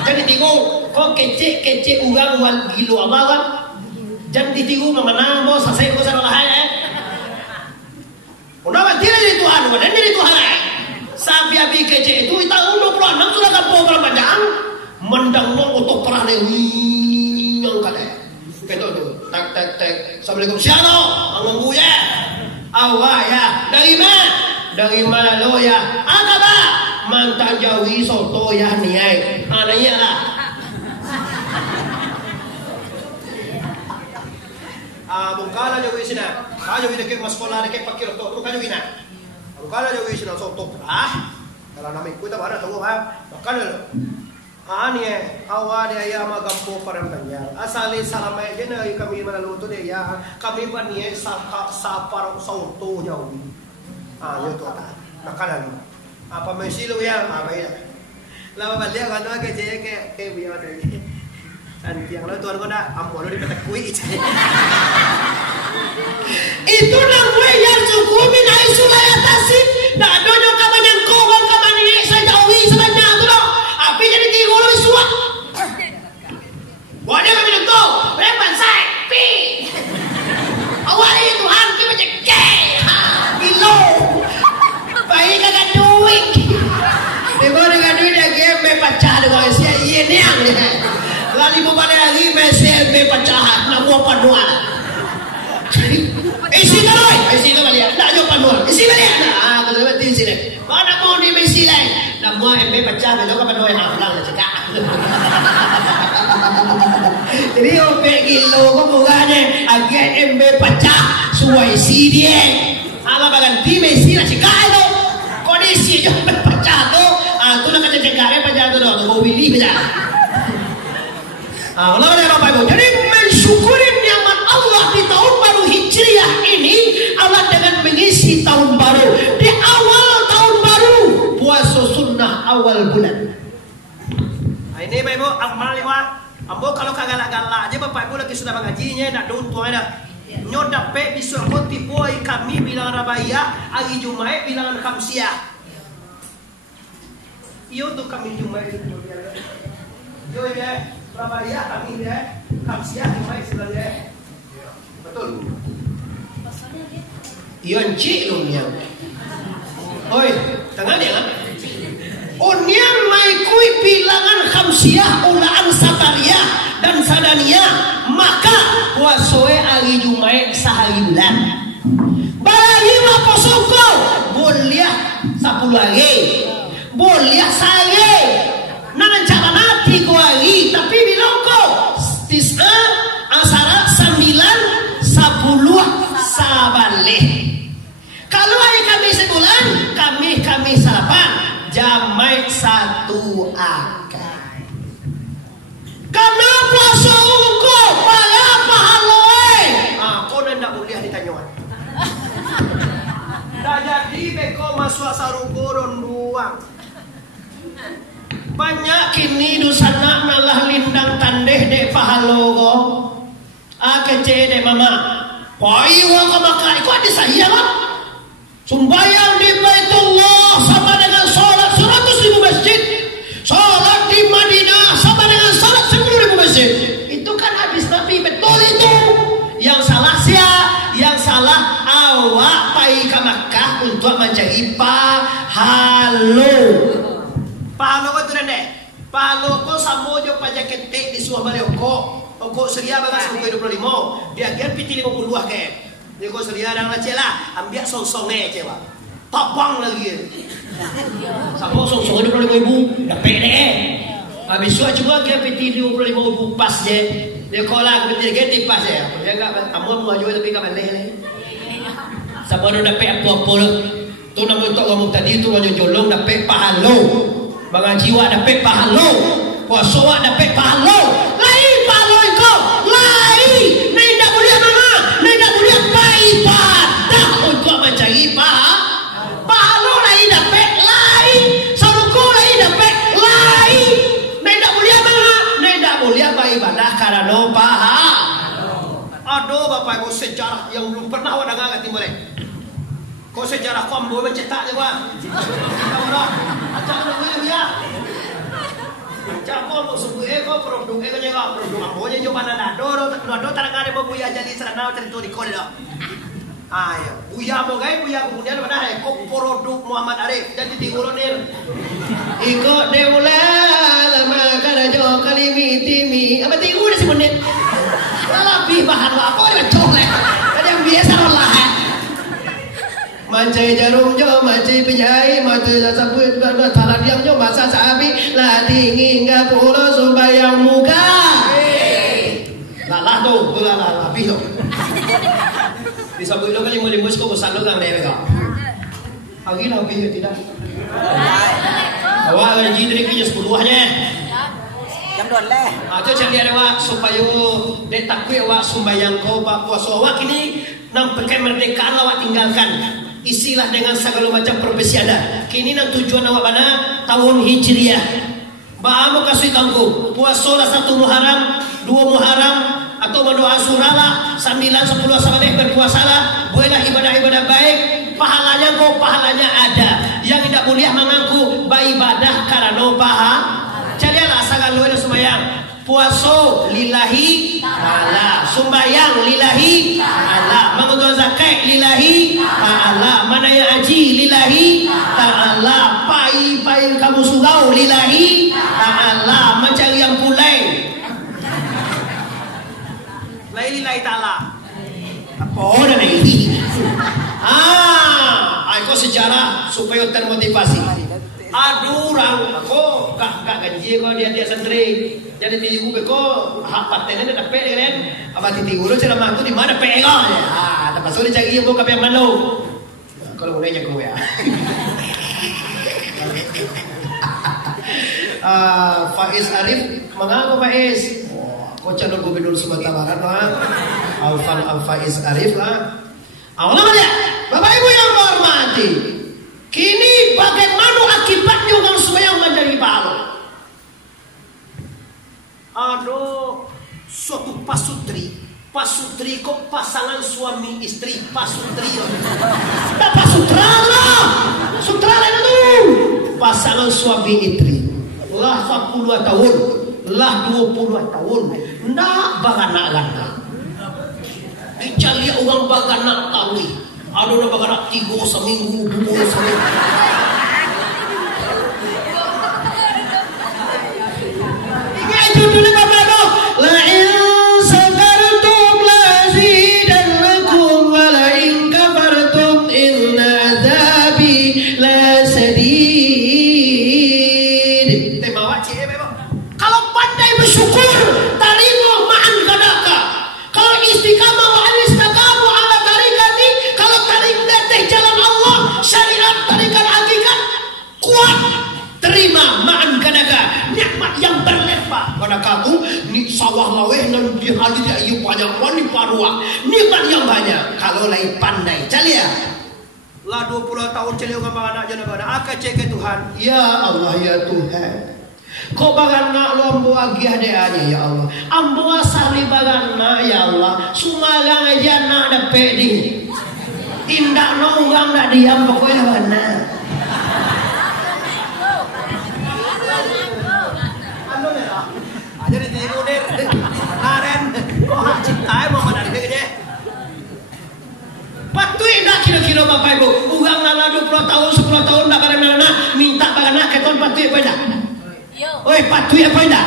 Jadi tengok kau kecek orang wal gilo apa kan? Jangan ditiru memenang bos selesai kau salah hai. Udah tidak jadi Tuhan, wadah jadi Tuhan. Sabi abi kece itu tahun 26 sudah kampung Barang Panjang. Mendang mau untuk perah yang kata. Ketok tu. Tak. Assalamualaikum siapa? Anggu ya. Awak ya. Dari mana? Dari mana lo ya? Apa bah? Mantan Jawi soto ya niai. Anaknya lah. Bungkala Jawi sina. Jawi dekat sekolah dekat pakir tu. Bukan Jawi na. Bungkala Jawi sina soto. Kalau nama ikut apa ada tahu apa? Bukan lo. Ane awal dia ya magampo Barang Panjang. Asali salamai je na kami malaluto dia ya. Kami bani sapar sauto Jawi. Yo tu ta. Nakalan. Apa mesilo ya? Apa ya? Lama balik kan tu ke biar ada. Antiang lo tuan ko na ambo lo di petakui. Itu namanya yang sukumi na isulayatasin. Na dono kamanyang kogong kamani sa Jawi sa kanya tu lo. Api jadi tigo lo isua. Wah dia kami nento. Lepas saya pi. Awal ini Tuhan kita macam kilo. Baik kagak duit. Dego dengan duit dia game pecah dengan sia iya niang dia. Lali mo balik lagi mesel pecah nak buat panuan. Isi kaloi, isi tu balik. Nak jo panuan. Isi balik. Kalau betul sini. Mana mau di mesi lain. Nak buat pecah kalau kau panuan haflang cakap. Jadi opek kilo kau bukannya agak pecah suai isi dia. Ala baganti mesi lah cakap itu. Kondisi jo pecah tu. Tu nak kata cakap pecah tu dah. Kau pilih pecah. Allah oleh Bapak Ibu. Jadi mensyukuri nikmat Allah di tahun baru Hijriah ini, Allah dengan mengisi tahun baru di awal tahun baru, puasa sunnah awal bulan. Ini Bapak Ibu amal lima. Ambo kalau kagalak-galak aja Bapak Ibu lagi sudah mengajinya nak duntuan dah. Nyo dapat disuruh tipoi kami bilangan Rabaiyah, hari Jumaat bilangan Khamsiyah. Iyo tu kami Jumaat itu. Yo ya. Rabaiyah kami dia, Khamsiyah Jumaat sebenarnya. Betul. Iyon cik lu niang. Oi, tengah dia kan? Uniang mai kui bilangan Khamsiyah ulaan Sabariyah dan Sadaniyah, maka puasoe hari Jumaat sehari bulan. Bagi apa soko? Boleh 10 hari. Boleh sehari. Nanti cara nanti kau hari, tapi bilang kau tis'a asara 9 10 sabalik. Kalau hari kami sebulan, kami salapan jamai 1 akad. Kenapa sungko pada pahaloi? Kau dah boleh ditanyakan. Dah jadi beko masuk sarugoron ruang. Banyak kini dusana malah lindang tandeh dek pahalogo. Kece dek mama. Payu ka makai ko di saya kan. Sumbayang di Baitullah sama dengan salat 100.000 masjid. Salat di Madinah sama dengan salat 10.000 masjid. Itu kan hadis Nabi, betul itu. Yang salah yang salah awak pai ke Makkah untuk mencari pahalo. Pahalo ko tu nene. Pahalo ko samojo pajak ketik di suah balik oko seria bagas oko 25. Dia kan piti 50 ke. Dia ko seria dang lah ambil song-songe cewa. Tapang lagi. Samo song-songe 25.000 dapat deh. Habis suah juga ke piti 55.000 pas je. Dia ko lah piti ke pas je. Dia enggak amun mau jual tapi enggak boleh. Samo dapat apa-apa. Tu namun untuk ngomong tadi tu wanyo jolong dapat pahalo. Mga jiwa dapat pahalo, puasa dapat pahalo. Lain pahalo itu, lain. Nai tak boleh mana, nai tak boleh ibadah untuk mencari pahalo. Lain dapat lain, saruko lain dapat lain. Nai tak boleh mana, nai tak boleh ibadah karena pahalo. Aduh Bapak Ibu, sejarah yang belum pernah awak dengar kata boleh. Kau sejarah kombo mencetak je wah. Tahu tak? Acak dulu ya. Acak kombo sebuah kau produk kau jangan produk. Ambonya cuma nado tarangane babuya jadi serana teritori kau dah. Ya. Buya mo guys, buya kemudian mana kok produk Muhammad Arif jadi diuronir. Iko deula lama karajo kalimitimi. Apa tinggu di semenit. Lebih bahan apa ya colek. Ada yang biasa lah. Mancai jarum jo, mancai penjahit, mancai sabut, talan diam jo, masa sabi, lah tinggi nggak pulau sumbayang muka. Lah tuh, lah, biho. Disabut lo kali mulimus ko bosan lo kang dere ka. Agi lah biho tidak. Awak lagi dari kios 10 aja. Jam 12 leh. Aja cari ada wak supaya dek takui wak sumbayang ko pak puasa wak ini nang pakai merdekaan awak tinggalkan. Isilah dengan segala macam profesi ada. Kini nang tujuan awak mana? Tahun Hijriah. Ba'amu kasih tangku. Puasa lah 1 Muharram, 2 Muharram atau berdoa surala 9, 10 sahabat berpuasalah. Bolehlah ibadah-ibadah baik. Pahalanya kok pahalanya ada. Yang tidak boleh mengaku beribadah karena paha. Carilah asalkan lu ada sembahyang. Puasa lillahi ta'ala, sembahyang lillahi ta'ala, mengeluarkan zakat lillahi ta'ala, mana yang haji lillahi ta'ala, pai kamu surau lillahi ta'ala, mencari yang pulai lillahi ta'ala. Apa dah ni? Aku sejarah supaya termotivasi. Aduh orang aku kak gaji ko dia santri jadi tigu beko hak paten ada dapat kan apa tigu lo cara mantu di mana pe ko tapi sore cari yang buka yang mana kalau mulai jago ya. Faiz Arif mengapa Faiz? Kau calon gubernur Sumatera Barat lah. Al Faiz Arif lah. Allah ya, Bapak Ibu yang hormati. Kini bagaimana akibatnya orang sembahyang menjadi pahala? Aduh, suatu pasutri kok pasangan suami istri pasutri. Tak pasutra lah, sutra lain itu. Pasangan suami istri, lah 10 tahun, lah 20 tahun, ndak baganak-ganak. Dicari orang baganak tawi. Aduh, nak baganak 3 seminggu, 2 seminggu. Ini judulnya apa? La in sakartum la zidannakum wa la in kafartum inna adzabi la sadid. Tema wajib kalau pandai bersyukur, tarimu ma'an kadaka. Kalau istiqamah wa al-istaqamu ala tarikati, kalau tarik datang jalan Allah, syariat tarikat hakikat, kuat, terima ma'an kadaka, nikmat yang berlimpah pada kamu, ni sawah laweh nan dihali dia ayu banyak wani parua, nikmat yang banyak. Kalau lain pandai, calia. Lah 20 tahun calia gambar anak jana pada akak cek ke Tuhan. Ya Allah ya Tuhan. Kau bagana lo ambo agi adeanya ya Allah. Ambo asari bagana ya Allah. Sumagang aja nak dapat di. Indak no uang nak diam pokoknya mana. Anu ni lah. Aja ditiru deh. Karen, kau hak cinta mau mana dia? Patui nak kira-kira Bapak Ibu. Uang nala 20 tahun, 10 tahun nak bagana minta bagana keton patui apa dah? Oi patui apa dah?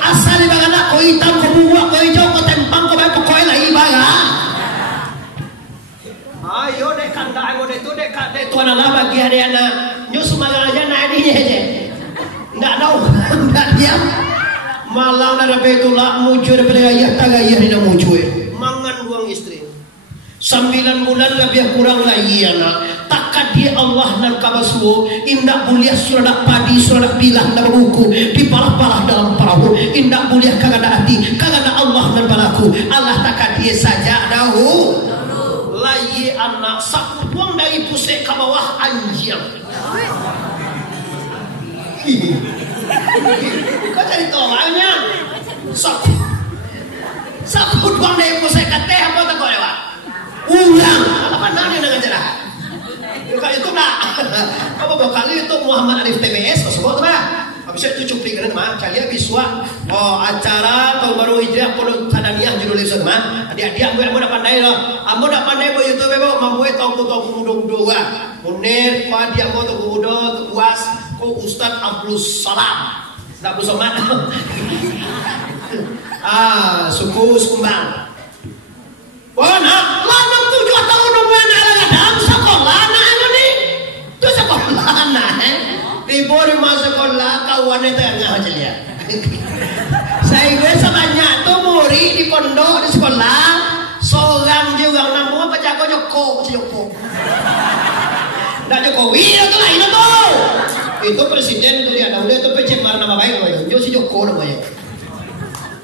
Asal bagana kau hitam kau buah kau hijau kau tempang kau baik kau lah ibaga. Ayo dek kanda ayo dek tu dek kade tuan Allah bagi ada anak. Nyo sumagang aja nak ini aja. Nggak tahu, nggak diam. Malang dari betulah muncul daripada ayah tagayah ni nak muncul. Mangan buang istri. 9 bulan lebih kurang lagi anak. Takkan dia Allah dan kabasuo indak boleh surat padi surat bilah dalam buku diparah-parah dalam perahu indak boleh kagada hati kagada Allah dan balaku Allah takkan dia saja dahu layi anak sapu buang dari pusat ke bawah anjing. Kau cari tolaknya sapu buang dari pusat ke teh apa tak kau lewat ulang apa nanya dengan cerah. Kalau itu nak, apa kali itu Muhammad Arif TBS, kau sebut apa? Apa bisa itu cuplikan mah kalian biswa acara tahun baru hijrah pondok Sadaniyah judul lesson mah adik-adik gue mau pandai loh amo dak pandai bo YouTube bo mampu tongku mudo-mudo Munir pa dia mo to mudo puas ko Ustaz Abdus Salam Abdus Somad suku Kumbang wana lanang 7 tahun nungguan ala dalam sekolah na ano ni tu sekolah na Ibu di masa sekolah kawan itu yang ngajar dia. Saya gue sebanyak tuh murid di pondok di sekolah, seorang juga nampung apa jago Joko. Nggak Jokowi itu lah itu tuh. Itu presiden tuh dia, udah itu pencemar nama baik namanya. Yo si Joko namanya.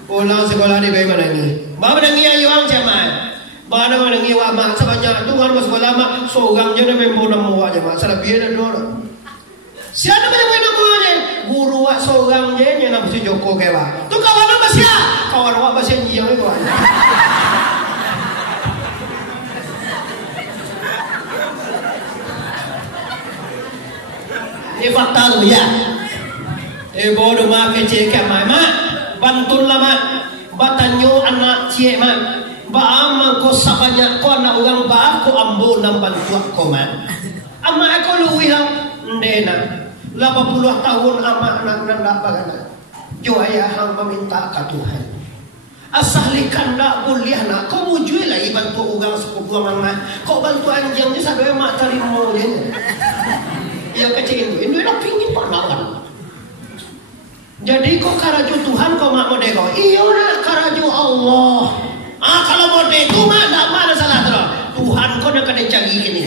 Pulang sekolah di bagaimana ini? Bapak nangi ayuang siapa? Bapak nangi wama sebanyak tuh harus sekolah mak seorang jadi member nama aja mak. Salah biar dulu. Siapa yang namanya guru wak seorang je yang nama si Joko kewa. Tu kawan apa sia? Kawan wak bahasa nyiang itu. Ini fakta tu ya. Bodoh mak kecil kemai mak. Bantun lama. Batanyo anak cie mak. Baamang ko sa kanya ko anak orang ba ko ambo nang bantuan ko man. Ama ako luwihang ndena. 80 tahun amak nak nanda bagana. Jo ayah hang meminta ke Tuhan. Asahlikan dak boleh nak kau mujui lah bantu orang sepupu mama. Kau bantu anjing ni sadoi mak terima je. Ia kecil itu nak pingin panawan. Jadi kau karaju Tuhan kau mak mode kau. Iya nak karaju Allah. Kalau mode tu mak tak mana salah terus. Tuhan kau nak kena cari ini.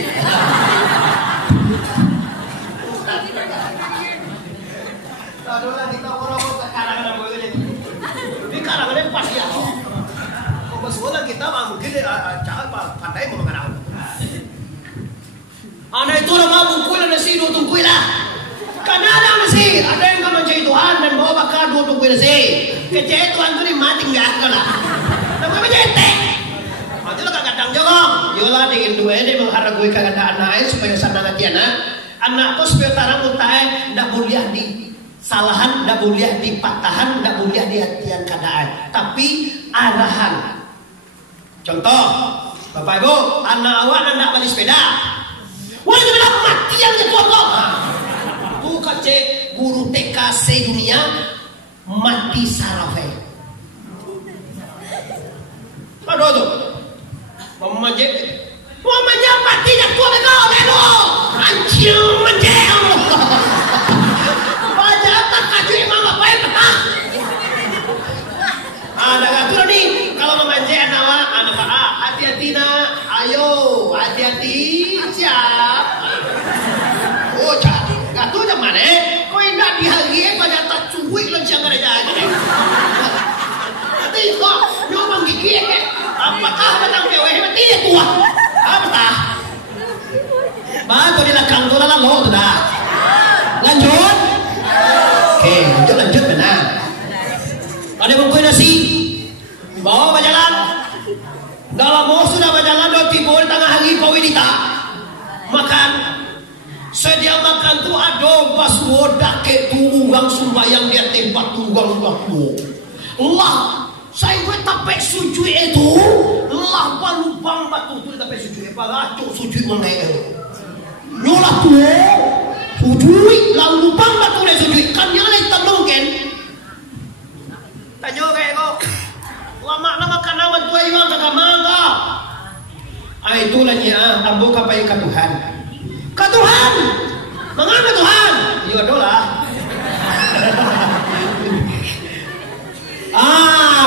Adalah kita orang kadang-kadang boleh di kadang-kadang pas ya kok sekolah kita mungkin cara pandai memengarang anak itu nama buku dan nasi dua tungkui lah karena ada yang kalau mencari Tuhan dan bawa bakal 2 tungkui nasi kecil Tuhan tu ni mati nggak lah nama mencetek mati lah kadang jogong yola dengan dua ini mengharap gue kagak anak supaya sana nanti anak tu supaya tarang utai ndak boleh di salahan tidak boleh dipatahan, tidak boleh dihatian keadaan, tapi arahan. Contoh, Bapak Ibu, anak awak nak balik sepeda, wah sepeda mati yang itu kok. Tuh kace guru TK sedunia mati sarafe. Aduh tuh, mamanya mati dah tua kau lelo, anjing menjeng. Ada kata ni kalau memanjat anak hati-hati nak, ayo hati-hati siap. Oh cak, kata macam mana? Kau nak dihari banyak tak cuik lonceng ada jadi. Nanti kau nyomong gigi apakah datang kewe mati tua? Apa tak? Baru di belakang tu lah lo tu dah. Lanjut. Okey, lanjut benar. Ada bungkus nasi, bawa berjalan. Dalam mau sudah berjalan do timbul tengah hari pawinita. Makan. Sedia makan tu ada pas wodak ke tu orang sembahyang dia tempat tu orang tu. Allah, saya buat tapek sujud itu. Allah balubang batu tu tapek sujud. Palacuk sujud mengenai. Nyolah tu. Sujud lalu lubang batu dia sujud. Kan yang lain tak mungkin. Tanya kayak kau. Lama makan awan tua iwan kata mangga. Itulah nya ambo kapai ke Tuhan. Ke Tuhan. Mengapa Tuhan? Ya dolah.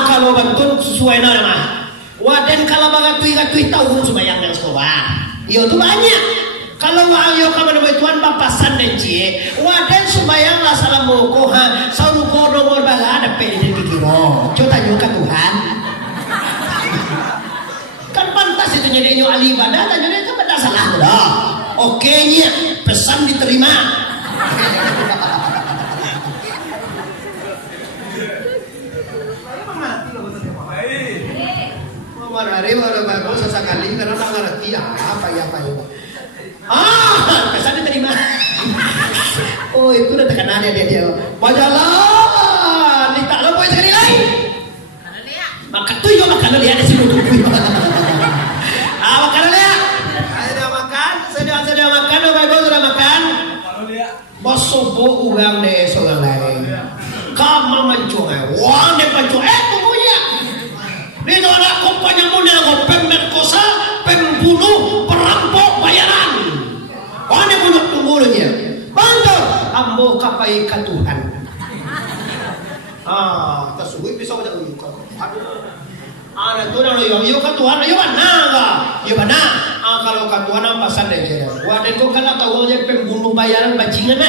Kalau bantu sesuai nama. Waden kalau bangatui tahun sembahyang yang sekolah. Ya tu banyak. Kalau ayo kamu nama Tuhan papasan dan cie. Waden sembahyang lah salam moko ha. Sauru ko nomor bala ada pede dan kikiro. Coba tanya ke Tuhan. Kan pantas itu nyedenya ahli ibadah, tanya dia kan tak salah dah. Oke nya, pesan diterima. Hari baru sesekali karena tak ngerti apa ya. Pesan diterima. Oh itu dah tekanan dia. Majalah, ni tak lompoy sekali lain. Maka tu yo makan dia ada sini. Makan dia. Sudah makan, Bapak sudah makan. Bos sobo urang deh seorang lain. Kamu mencuri, wang dia mencuri. Tunggunya. Ni orang kompanya muda, pemerkosa, pembunuh, perampok, bayaran. Wang dia bunuh tunggunya. Bantu, ambo kapai ke Tuhan. Tersugui bisa baca uyukan. Ada tu orang yo kan Tuhan yo mana kalau kan Tuhan apa sandai je wadah kau kalau tahu je pembunuh bayaran bajingan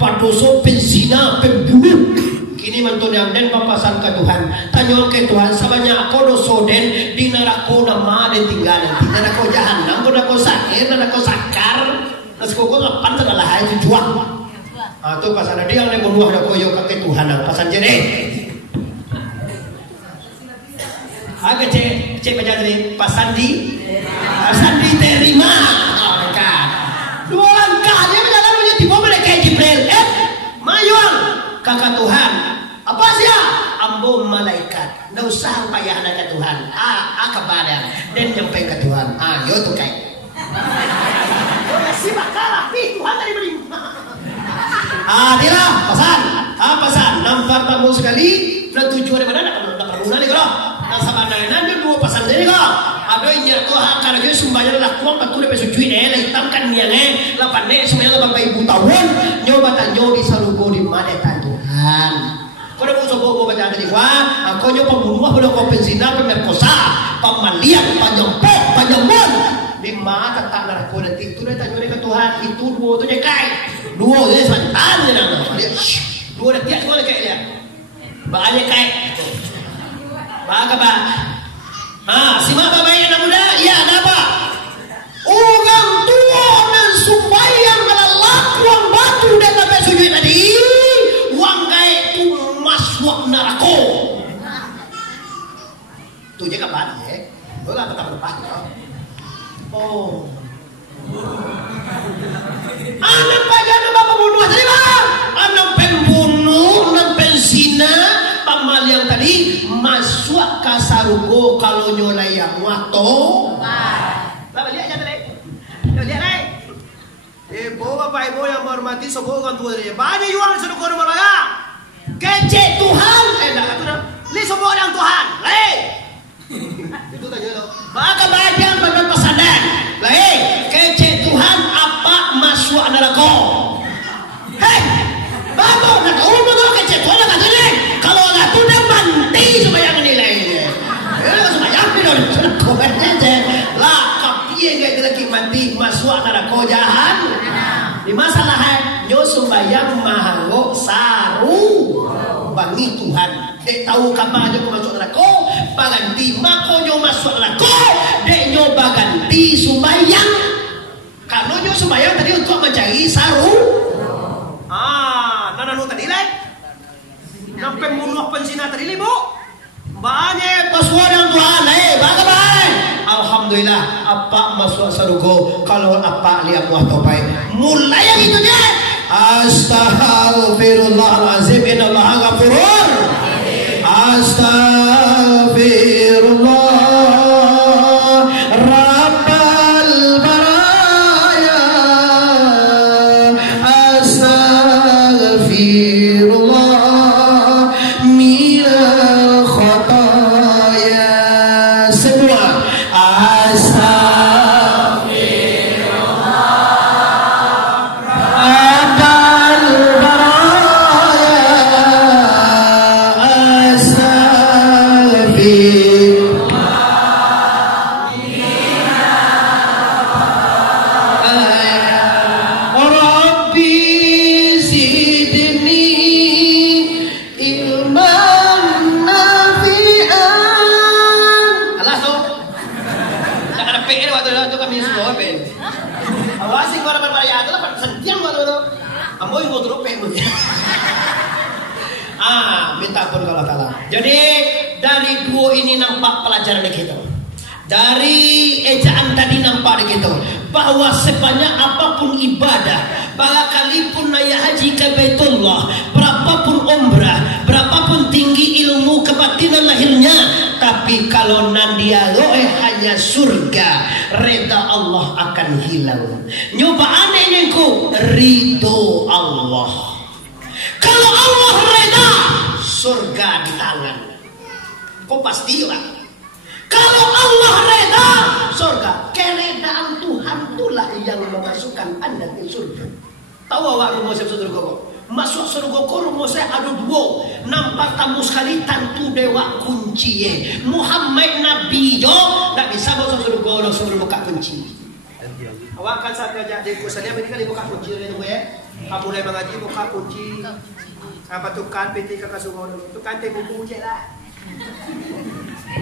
padoso pensina pembunuh kini mantun yang den papasan ke Tuhan tanya ke Tuhan sebanyak kau doso den di neraka nama den tinggal di neraka jahanam kau neraka sakit neraka sakar terus kau lepan segala hal itu jual tu pasan dia yang bunuh ada koyo ke Tuhan pasan je deh. Agak cek baca tadi pasandi terima mereka dua langkah dia berjalan menuju tiba mereka Jibril mayuang kakak Tuhan apa sih ambo malaikat nggak usah payah ada ke Tuhan kepada dan nyampe ke Tuhan yo tuh kayak si bakalah Tuhan tadi beri dia pasan nampak tamu sekali dan tujuan mana nak perlu nanti kalau sabanana dia dua pasang jadi kok. Ada yang tu kalau dia sembahyang lah kuang betul dia sujud hitam kan yang lapan semuanya 8,000 tahun nyoba tanyo di salugo di mana Tuhan. Kau dah musuh bawa baca tadi kau nyoba pembunuh boleh kau penzina pemerkosa pemalian panjempok panjambon di mana tak nak kau nanti itu dia tanyo ke Tuhan itu dua tu je kai dua je santan je nama dua dah tiap semua kai dia banyak kai. Apa? Simak bapak yang anak muda, ya apa? Orang tua dan sumbayang adalah uang batu dan sampai sujud tadi, uang gaya itu masuk neraka. Tu je kapan ya? Bola tetap lepas ya. Anak pajan bapak bunuh tadi bang, anak pembunuh, anak pensina. Pamal yang tadi masuk ke sarugo kalau nyolai yang wato. Bapak lihat aja tadi. Lihat deh. Bapak ibu yang menghormati sebuah tua tadi. Banyak jual sarugo rumah laga. Kece Tuhan. Dah kata dah. Li semua orang Tuhan. Itu tanya lo. Maka bagian pada pesanan. Kece Tuhan apa masuk neraka. Bapak nak tahu betul kece Tuhan nak katanya. Kalau nggak tuh dia mati sembahyang nilainya. Sembahyang dia udah komennya je. Lah kapiye nggak lagi mati masuk neraka jahan. Di masalah nyo sembahyang mahalo saru bangi Tuhan. Dek tahu kamar nyo masuk neraka, paganti mako nyo masuk neraka. Dek nyo baganti sembahyang. Kalau nyo sembahyang tadi untuk mencari saru. Nanu tadi lain. Nampak munuh pensina tadi bu. Banyak pasukan yang Tuhan. Bagaimana? Alhamdulillah. Apa masuk sarugo? Kalau apa lihat muah topai. Mulai yang itu je. Astaghfirullahalazim. Innallaha ghafurur. Astaghfirullah. Rabbal baraya. Astaghfirullah. Minta ampun kalau kalah. Jadi dari dua ini nampak pelajaran kita. Dari ejaan tadi nampak kita bahwa sebanyak apapun ibadah, Balakalipun naya haji ke Baitullah, berapapun umrah, berapapun tinggi ilmu kebatinan lahirnya, tapi kalau nandia roe hanya surga, reda Allah akan hilang. Nyoba aneh ku ridho Allah. Kalau Allah reda, surga di tangan. Kok pasti lah. Kalau Allah reda, surga. Keredaan Tuhan itulah yang memasukkan Anda ke surga. Tahu awak rumah saya surga kok? Masuk surga kok rumah saya ada dua. Nampak tamu sekali tantu dewa kunci. Muhammad Nabi jo tak bisa masuk surga orang suruh buka kunci. Awak kan saat kerja di kuliah ini kali buka kunci ni tu Kamu mulai mengaji buka kunci. Apa tukar PT kakak surga dulu. Tukar teh buku je lah.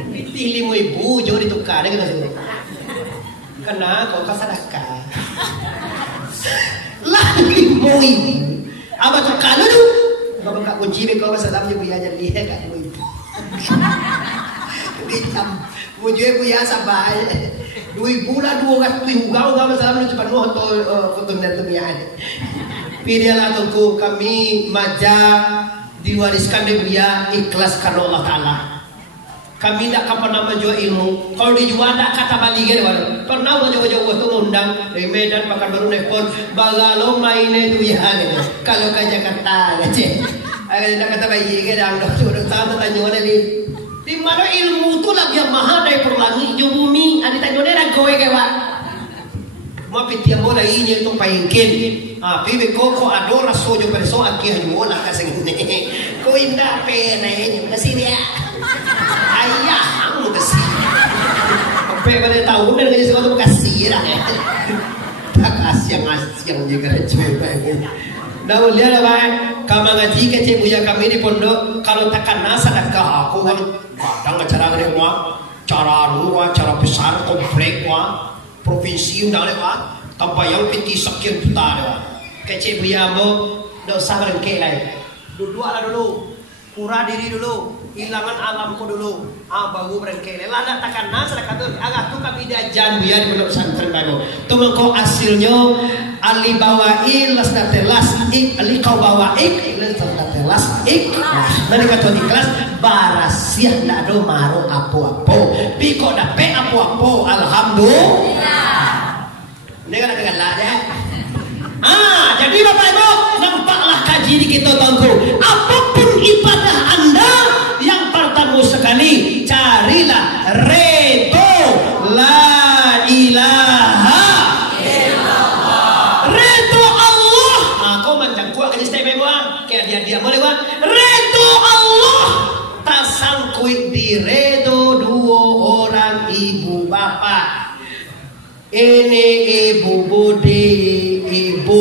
PT 5,000 jo ditukar dengan surga. Kena kau kasadaka. Lah 5,000. Apa tu kalau tu? Kau buka kunci kau masalah je punya jadi kat 5,000. Hitam. Mujue punya sabar. 2,000 lah 200 ugau masalah ni cepat mau foto dan tumian. Pilihlah tuku kami majak diwariskan dari dia ikhlas karena Allah Taala. Kami tidak pernah menjual ilmu. Kalau dijual tak kata balik kan baru. Pernah jauh-jauh tu mengundang dari Medan Pakan Baru nelfon balalo mainnya tu ya. Kalau ke Jakarta aja. Ada kata bayi ke dah sudah tahu tanya ni. Di mana ilmu tu lagi yang mahal dari perlangi jo bumi. Ada tanya ni dah goe ke pak. Mau pitiam bola ini tu payungkin. Pibe koko adora sojo perso aki hanya nak kasih ni. Kau indah pena ini kasih dia. Ayah, aku kasih. Sampai pada tahun dan kerja sekolah tu kasih lah. Tak kasih yang juga cuy. Dah lihat apa? Kamu ngaji kecil buaya kami di pondok. Kalau takkan nasa sedekah aku kan kadang acara mereka, cara luar, cara besar, komplek wah, provinsi undang lewat. Tanpa yang piti sekian juta lewat. Kecil buaya mo, dah sabar kelai. Duduklah dulu, kurang diri dulu. Hilangan alamku dulu. Baru berengkele. Lada takkan nasa kata agak tu kami diajan biar di pondok pesantren baru. Tu mengko hasilnya ali bawain las telas ik ali kau bawain las telas ik. Nanti kata di kelas barasiah ndak do maru apo-apo. Piko dape apo-apo alhamdulillah. Ini kan agak lah ya. Jadi Bapak Ibu nampaklah kaji di kita tangku. Apapun ibadah Anda yang pertama sekali carilah redo la ilaha illallah. Redo Allah. Kau macam kuat kan istimewa. Kayak dia boleh buat. Redo Allah. Tak sangkut di redo dua orang ibu bapa. Ini ibu budi, ibu,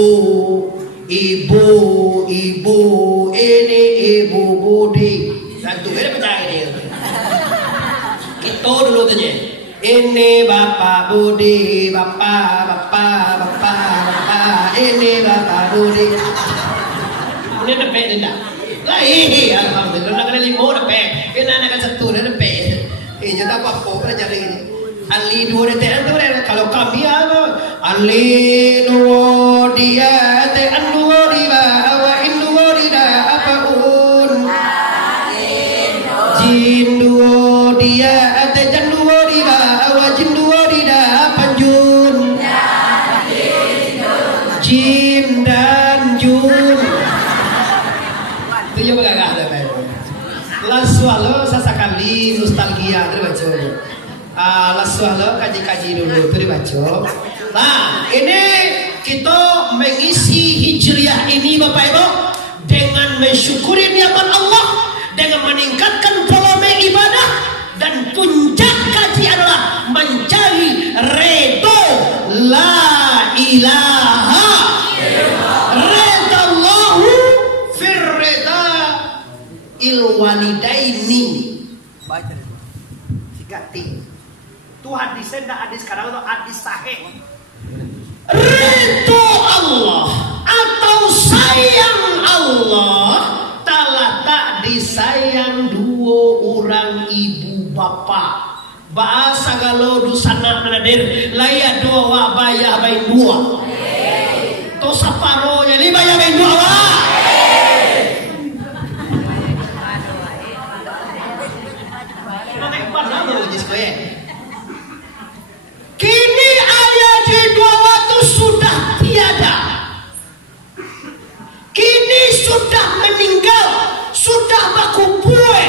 ini ibu budi. Dan tu dia percaya dia. Kita dulu tanya. Ini bapak budi, bapak. Ini bapak budi. Ini dapet tidak? Lah alhamdulillah. Nak kena 5 dapet. Kena nak 1 dah dapet. Jadi apa-apa belajar ini. Ali dua dia tu kalau kami apa Ali dua dia te dua riba awa dua rida apa un jin dua dia te jan dua riba awa jin dua rida panjun jin dan jun tu je bagagah dah laswalo sasakali nostalgia terbaca. Laswala kaji-kaji dulu itu dibaca. Nah, ini kita mengisi hijriah ini Bapak Ibu dengan mensyukuri nikmat Allah, dengan meningkatkan volume ibadah, dan puncak kaji adalah mencari redo la ilaha reda Allahu firreda ilwalidaini. Baca sigati. Itu hadis tidak hadis sekarang atau hadis sahih. Ridho Allah atau sayang Allah telah tak disayang dua orang ibu bapa. Bahasa kalau dusana nadir laya dua bayah baik dua. To saparo Beli bayar minggu awak. Kini ayah di dua waktu sudah tiada. Kini sudah meninggal, sudah bakupue.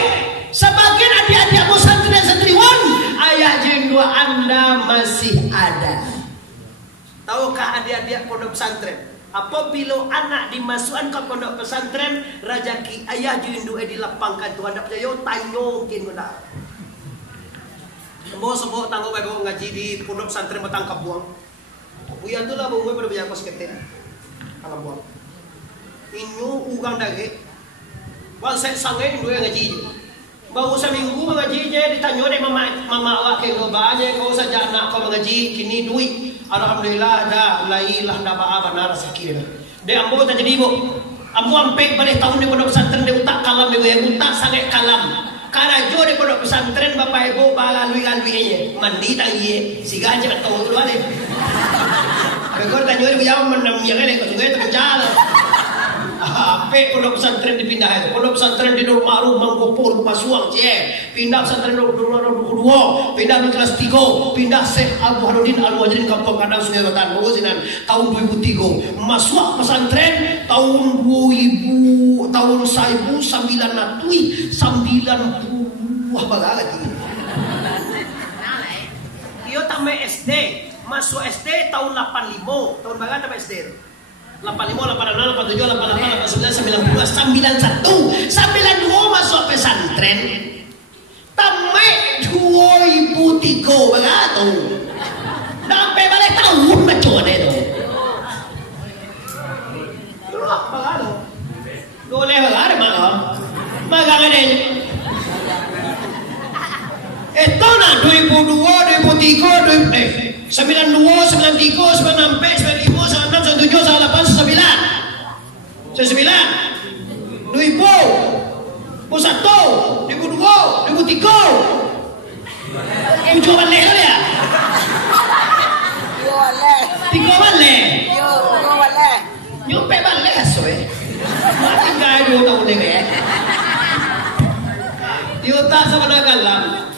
Sebagian adik-adik santri dan santriwan, ayah jenggo Anda masih ada. Tahukah adik-adik pondok pesantren? Apabila anak dimasukkan ke pondok pesantren, rajaki ayah jenggo dilapangkan Tuhan tak percaya tanyokin guna. Semua tanggung baik ngaji di pondok pesantren bertangkap buang. Buyan tu lah bawa pada banyak pas ketek. Tangkap buang. Inyo ugang dage. Wal set sangai dua ngaji. Baru seminggu mengajinya ditanya deh mama awak ke banyak kau saja anak kau mengaji kini duit. Alhamdulillah dah lailah dah benar sakit. Dia ambo tak jadi ibu. Ambo ampe balik tahun di pondok pesantren dia utak kalam dia utak sangat kalam. Karena jo di pondok pesantren bapak ibu balalui-lalui mandi tangi si gajah tahu dulu ada. Bekor tanya dia jawab menamnya kan ke sungai terkencal. Apa pondok pesantren dipindah itu? Pondok pesantren di Nur Ma'ruf Manggopol Pasuang pindah pesantren Nur 2, pindah di kelas 3, pindah Syekh Abu Harudin Al-Wajrin Kampung Kadang Sungai Rotan Bagusinan tahun 2003. Masuk pesantren tahun 2000 tahun 1990 bagalagi. Iyo tambah SD, masuk SD tahun 85, tahun baga tambah SD. 85, 86, 87, 88, 89, 90, 91, 92 masuk pesantren. Tamek 2003 begitu. Sampai balik tahun macam itu. Dulu apa kalau? Boleh belar malah. Magang ada. Itu nah 2002, 2003, 92, 93, 96, 95, 96, 97, 98, 99, 2000, 2001, 2002, 2003. Tujuh balik tu ya? Tiga balik. Nyampe balik asoy. Mati gaya 2 tahun ni Yuta sama nagalam.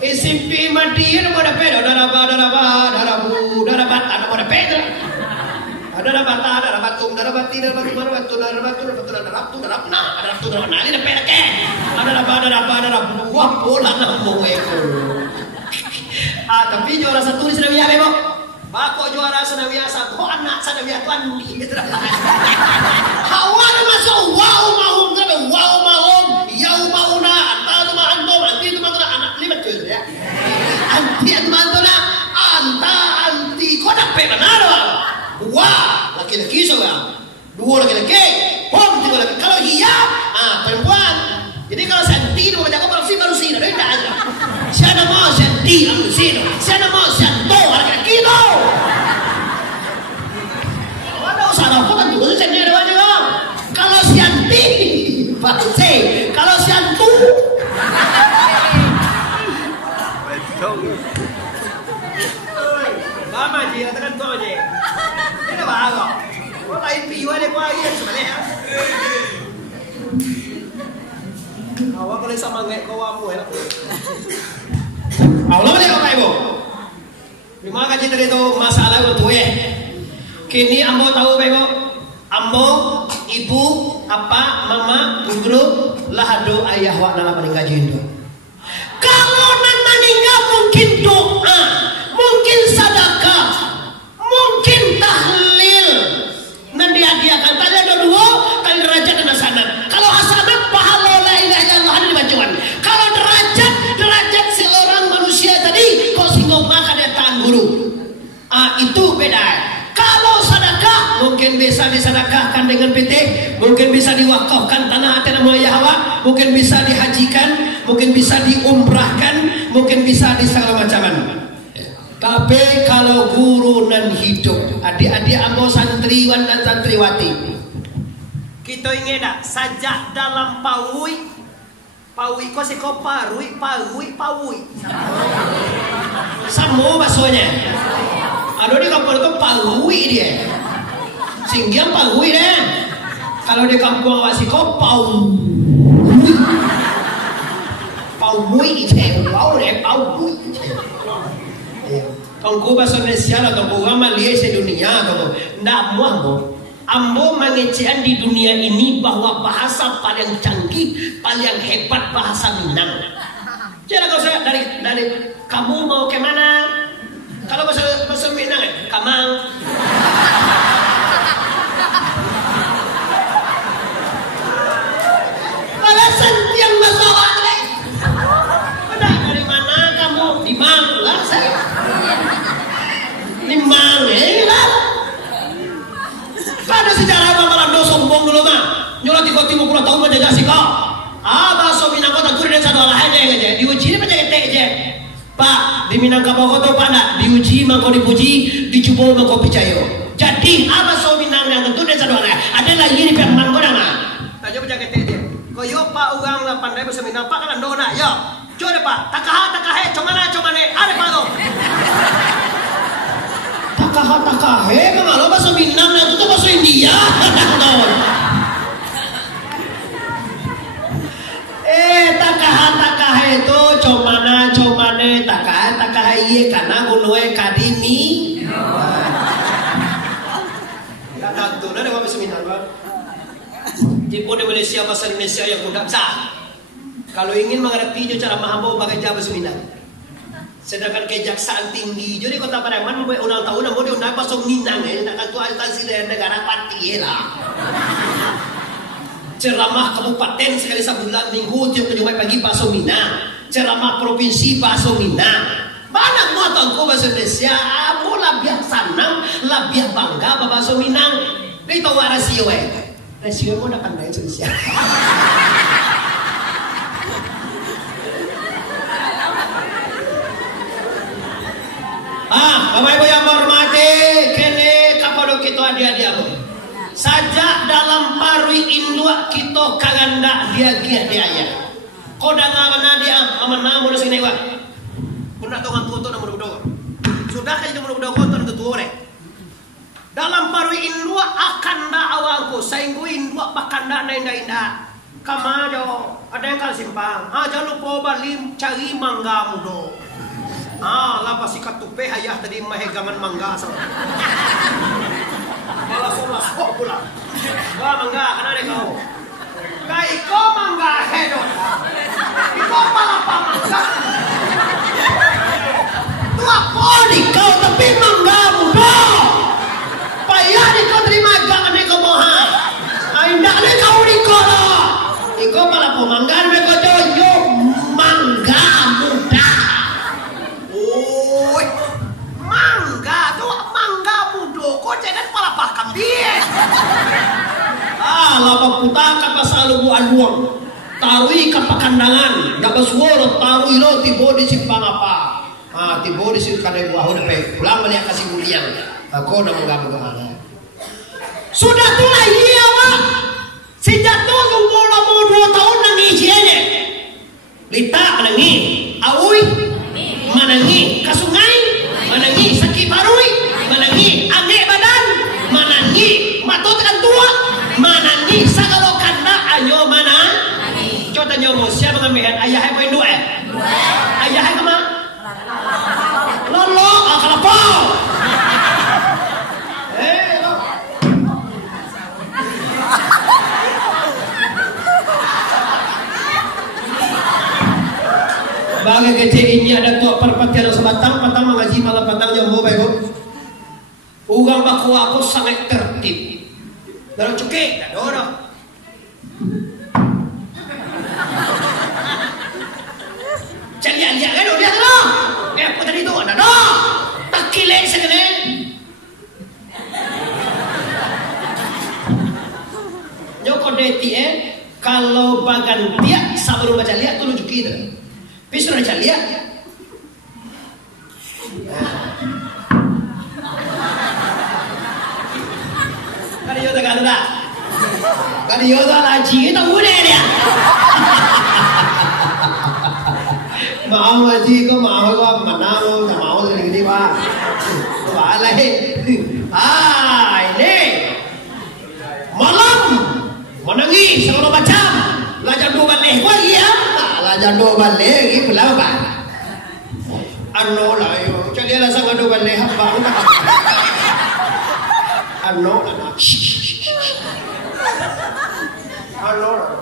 SMP mati ada pada pedra, ada tapi juara satu di Senawiyah bebo. Bako juara Senawiyah 1, anak Senawiyah tu andi. Hawan masuk wow mahum, yau mauna, anta tu mahantum, anti tu matuna anak 5 cuy ya. Anti tu matuna, anti kau nak benar wah, laki-laki so ya. 2 laki-laki, hom 3 laki. Kalau iya, perempuan. Jadi kalau santi mau jaga baru sih, dah aja. Siapa mau santi lalu sini, siapa mau santo laki-laki tu. Ada usaha apa kan tu sendiri ada aja. Kalau santi, pasti. Kalau santu. Mama ji, katakan tu aja. Ini bahagia. Kau lain piwa deh kau lagi sebenarnya. Awak boleh sama ngek kau amu ya. Allah boleh apa ibu? Terima kasih tadi tu masalah itu ya. Kini ambo tahu ibu, ambo, ibu, apa, mama, guru, lahadu ayah wak dalam meninggal jindu. Kalau nan meninggal mungkin doa, mungkin sedekah, mungkin tahlil. Nanti hadiahkan tadi ada 2 kali derajat dan hasanat. Kalau hasanat pahala la ilaha illallah ada dibacaan. Kalau derajat seorang manusia tadi kau singgung maka dia tahan guru. Itu beda. Kalau sedekah mungkin bisa disedekahkan dengan PT, mungkin bisa diwakafkan tanah atas nama Yahwa, mungkin bisa dihajikan, mungkin bisa diumrahkan, mungkin bisa di segala macam. Tapi kalau guru nan hidup, adik-adik ambo santriwan dan santriwati, kita ingin tak sajak dalam paui kau seko paui. Sama bahasanya. Aduh di kapal itu paui dia. Singgiang pagui deh. Kalau di kampung awak siko pau mui ite, pau mui. Tongku bahasa Indonesia lah, tongku agama lihat sedunia, tongku ndak muah bo. Ambo mengecehan di dunia ini bahwa bahasa paling canggih, paling hebat bahasa Minang. Jadi kalau saya dari kamu mau ke mana? Kalau bahasa Minang, kamang. Alasan yang masalah deh. Udah dari mana kamu? Di Mang lah saya. Di Mang lah. Ada sejarah Bang sombong dulu mah. Nyola tiba-tiba kurang tahu menjaga sih kau. Bahasa Minang kota kuri dan satu aja aja. Diuji ini menjaga teh aja. Pak, di Minangkabau kota pada diuji mangko dipuji, dicoba mangko percaya. Jadi bahasa Minang yang tentu dan satu aja. Ada lagi di pihak mangko dah mah. Tanya menjaga teh aja. Koyo Pak orang lah pandai bahasa Minang Pak kan dona. Yo, coba Pak. Takahe, comana. Ada Pak tu. Takahe, kalau bahasa Minang itu tuh bahasa India. Takahe itu comane, takahe iya karena gunue kadimi. Kata tuh, ada bahasa Minang Pak. Tipe di Malaysia bahasa Indonesia yang mudah sah. Kalau ingin mengerti cara mahambo bagai bahasa Minang. Sedangkan kejaksaan tinggi jadi kota Pariaman mulai ulang tahun mau diundang bahasa Minang nak aktualisasi dari negara pati lah. Ceramah kabupaten sekali sebulan minggu tiap kedua pagi bahasa Minang. Ceramah provinsi bahasa Minang. Banyak muatanku bahasa Indonesia. Aku lebih senang, lebih bangga bahasa Minang. Itu rasio rasio mau nak pandai Indonesia. Bapak Ibu yang hormati, kene kapodo kita adik-adik aku. Sajak dalam parwi indua kita kaganda dia ayah. Koda ngana dia amana mo sini wa. Bunda tongan tuto na mudo. Sudah kaji mudo konton tutu ore. Dalam parwi indua akan da awangku sainggu indua bakanda na inda. Kamajo ada yang kal simpang. Jangan lupa balim cari mangga mudo. Lapas ikat tupe hayah tadi mahegangan mangga sama. Malas kok pula. Wah mangga kana deh kau. Kai ko mangga hedon. Iko palapa mangga. Tua podi kau tapi mangga muda. Payah di kau terima jangan di kau moha. Ainda ni kau di kau lah. Iko palapa mangga ni kau jojo mangga muda. Kok jangan palapa kambing. Lapa putaka pasalu aluang. Tarui kapakandangan. Dapat suara tarui lo tibo di simpang apa. Tibo di simpang kade buah udah pulang melihat kasih mulia. Aku nak menggabung. Sudah tulah iya pak. Sejak tu umur 2 tahun nangis aja. Lita menangi. Aui menangi. Kasungai menangi. Sakit parui menangi. Angge badan menangi. Matut kan tua menangi. Sagalo kanda ayo mana. Coba tanya mo siapa mengambil ayah hai poin 2 ayah hai kemana lolo kalapau bagai kecil ini ada tua perpatian sebatang patang mengaji malam patang jombo baik bu. Ugang baku aku sangat tertib. Dalam cukai tak ada. Lihat kan lihat lah. Apa tadi tu ada dah. Tak kilek segini. Joko deti kalau bagan dia sebelum baca lihat tu tunjuki dah. Pisau baca lihat. Kali yo tak ada. Kali yo tak lagi tak boleh dia. Mau haji ko mau ko mana mo tak mau dari gini pak. Wah lagi. Ini lagi segala macam. Lah jam 2 balik gua iya. Lah jam 2 balik lagi berapa? Ano lah yo. Jadi lah sang 2 balik apa? Ano. Ano.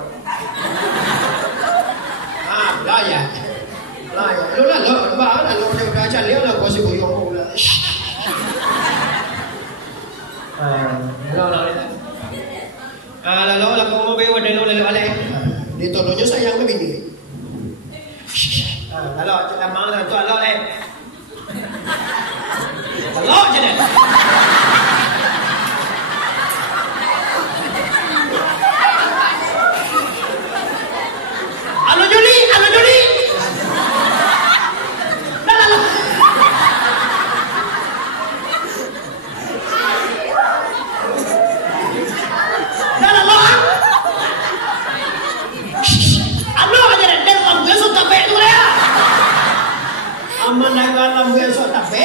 Lah ya. Lu lah lo ba là lo đều đã trả liễu là có sự của yêu là. Lalu lah kau mau bawa dulu lalu aleh. Ditolongnya sayang ke bini. Lalu kita mang tu lalu aleh. Lalu je deh. Alo Juli. Menanggalam besok tapi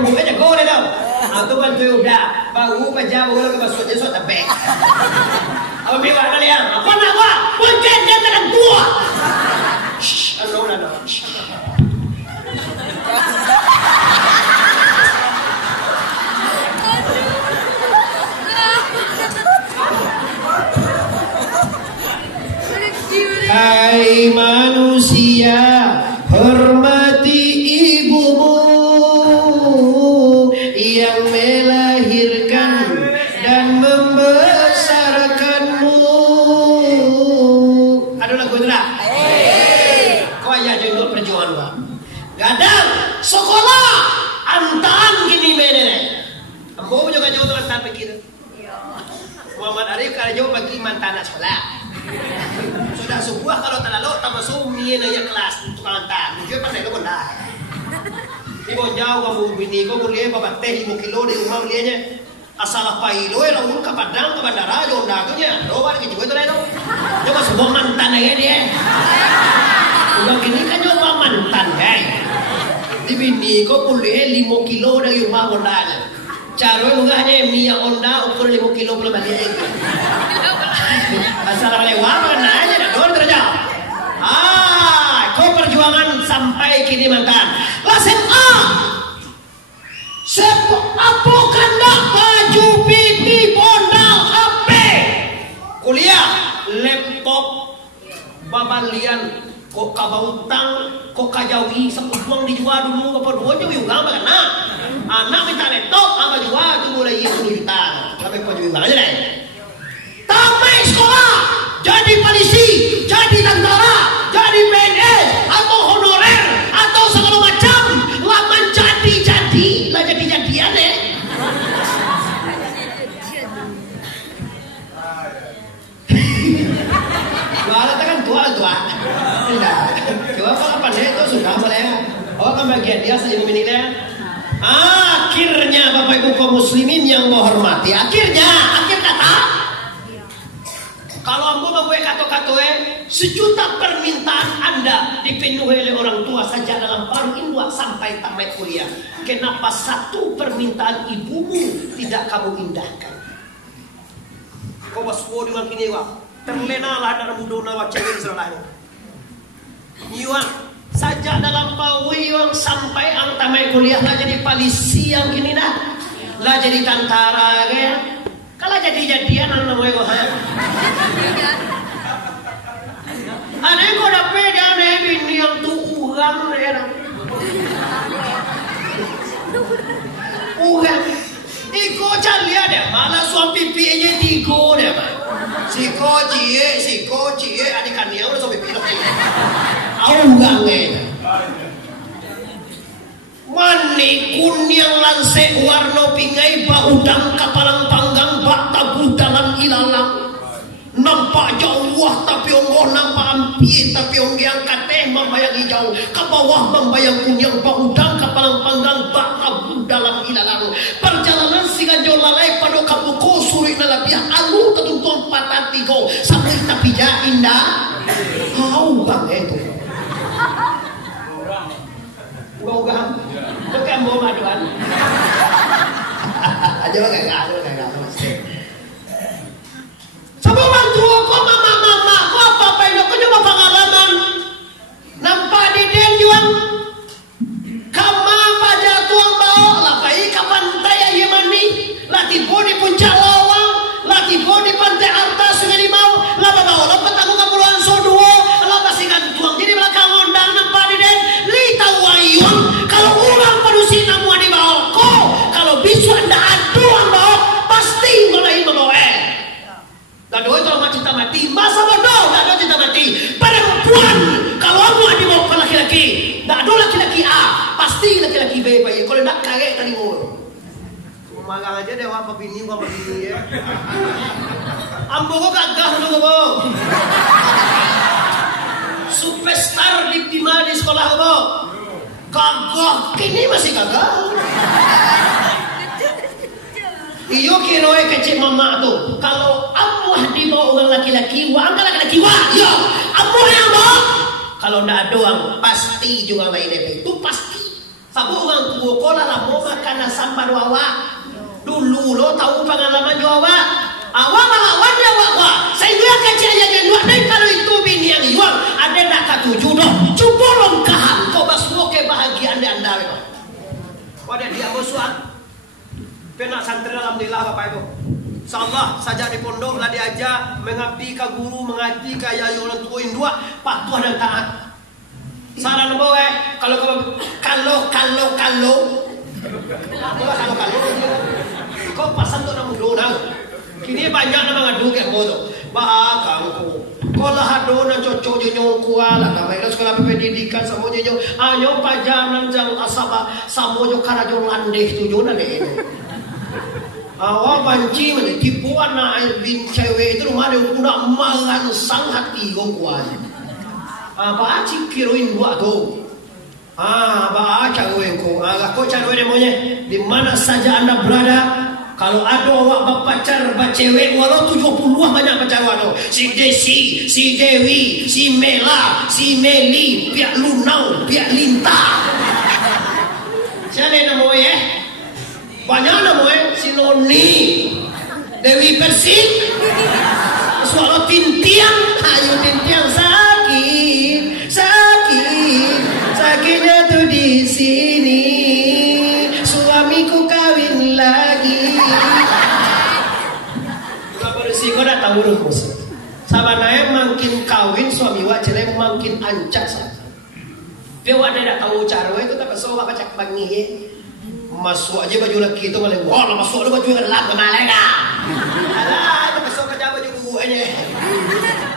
ibu aja kau deh tau atau bantu udah baru baca baru ke besok besok tapi apa mewah kalian apa nak buat bukan dia kadang tua ano hai manusia, hormati ibumu yang melahirkan dan membesarkanmu. Ada lagu itu tak? Kau aja jodoh perjuangan gua. Gadang sekolah antaan gini menene. Ambo juga jodoh antaan begitu. Muhammad Arif kalau jauh bagi mantan sekolah. Sudah sebuah kalau terlalu tambah sumi na yang kelas tukang antar. Mungkin pandai kau dah. Ibu jauh kamu bini kau boleh bawa teh 5 kilo di rumah belinya. Asal apa itu ya lamun ke Padang ke bandara jauh dah tu nya. Doa di juga tu lah tu. Coba sebuah mantan aja dia. Udah gini kan coba mantan guys. Di bini kau boleh 5 kilo dari rumah bondanya. Cara juga hanya minyak onda ukur 5 kilo belum balik. Assalamualaikum warahmatullahi wabarakatuh. Kau perjuangan sampai kini mantan. Lah SMA. Apa kandak baju pipi bondal HP. Kuliah laptop babalian kok kabautang kok kajawi sepuluh dijual dulu apa dua juga enggak kena. Anak minta laptop apa jual tu mulai 10 juta. Sampai kau jual aja deh. Tamat sekolah, jadi polisi, jadi tentara, jadi PNS, atau honorer, atau segala macam, laman jadi, lah jadi-jadian deh. Wala kan tua. Tidak. Coba apa deh itu sudah boleh. Oh kan bagian dia saja memilihnya. Akhirnya Bapak Ibu kaum muslimin yang menghormati, akhir kata. Kalau ambo membuat kata-kata sejuta permintaan Anda dipenuhi oleh orang tua saja dalam baru induk sampai tamat kuliah. Kenapa satu permintaan ibumu tidak kamu indahkan? Kau baswo di wang kini wang terlena lah dalam muda nawa cewek selalu. Iwang saja dalam baru iwang sampai ang tamat kuliah lah jadi polisi yang kini dah, lah jadi tentara ya. Kalau jadi-jadian anak namanya kau ada yang kau dapat ada bini yang tu urang daerah. Urang. Iko cari ada malah suami pipi aja tigo deh. Siko cie adik kania udah suami pipi lagi. Urang Mani kunyang lanse warna pingai ba udang kapalang panggang bak tabu dalam ilalang. Nampak jauh tapi onggoh nampak ampie tapi onggoh angkat teh membayang hijau. Ke bawah membayang kunyang ba udang kapalang panggang bak tabu dalam ilalang. Perjalanan singa jauh lalai pada kamu ko suri nalabiah alu ketuntuan patah tigo sampai tapi ja indah. Bang itu. Ugang bukan mau maduan. Aja enggak. be pak kalau nak karek tadi ngol. Magang aja deh apa bini ya. Ambo kok gagah dulu kok. Superstar di sekolah kok. Gagah kini masih gagah. Iyo kiroe kecil mama tuh. Kalau amuah dibawa orang laki-laki, angkat laki-laki yo, amuah yang bawa. Kalau ndak doang, pasti juga lain itu pasti. Sabu orang tua kola lah mau makan sampan wawa. Dulu lo tahu pengalaman Jawa. Awak melawan Jawa wah. Saya kecil aja dua. Dan kalau itu bini yang jual, ada nak katujuh doh. Cuba longkahan. Kau basuh kebahagiaan di anda. Wadah dia bosuan. Penak santri alhamdulillah Bapak Ibu. Insyaallah saja di pondok lah diajak mengabdi ke guru, mengaji ke yayu orang tuain dua, patuh dan taat. Saran bawa kalau kau pasang tu nama dona. Kini banyak nama ngadu ke bodoh. Bahkan kau lah dona cocok jenyo kuala. Kami itu sekolah pendidikan sama jenyo. Ayo pajanan jang asaba sama jo karajo landeh tu jona deh. Awak banci mana tipuan nak bin cewek itu rumah dia udah merangsang hati kau kuat. Apa aci kiroin buat tu? Apa cakap kau? Kau cakap demonya di mana saja anda berada. Kalau ada awak berpacar bercewek walau 70 banyak pacar awak. Si Desi, si Dewi, si Mela, si Meli, pihak Lunau, pihak Linta. Siapa namanya? Banyak namanya si Noni, Dewi Persik, suara tintiang, ayo tintiang sakitnya tuh di sini, suamiku kawin lagi. Gak berisiko dah tahu rumus. Sabanaya makin kawin suami wajah makin ancak saja. Dia wadah dah tahu cara itu tak kesal apa cak bangi. Masuk aja baju laki itu malah wah masuk ada baju yang lap kemana dah. Alah, masuk kerja baju gua aja.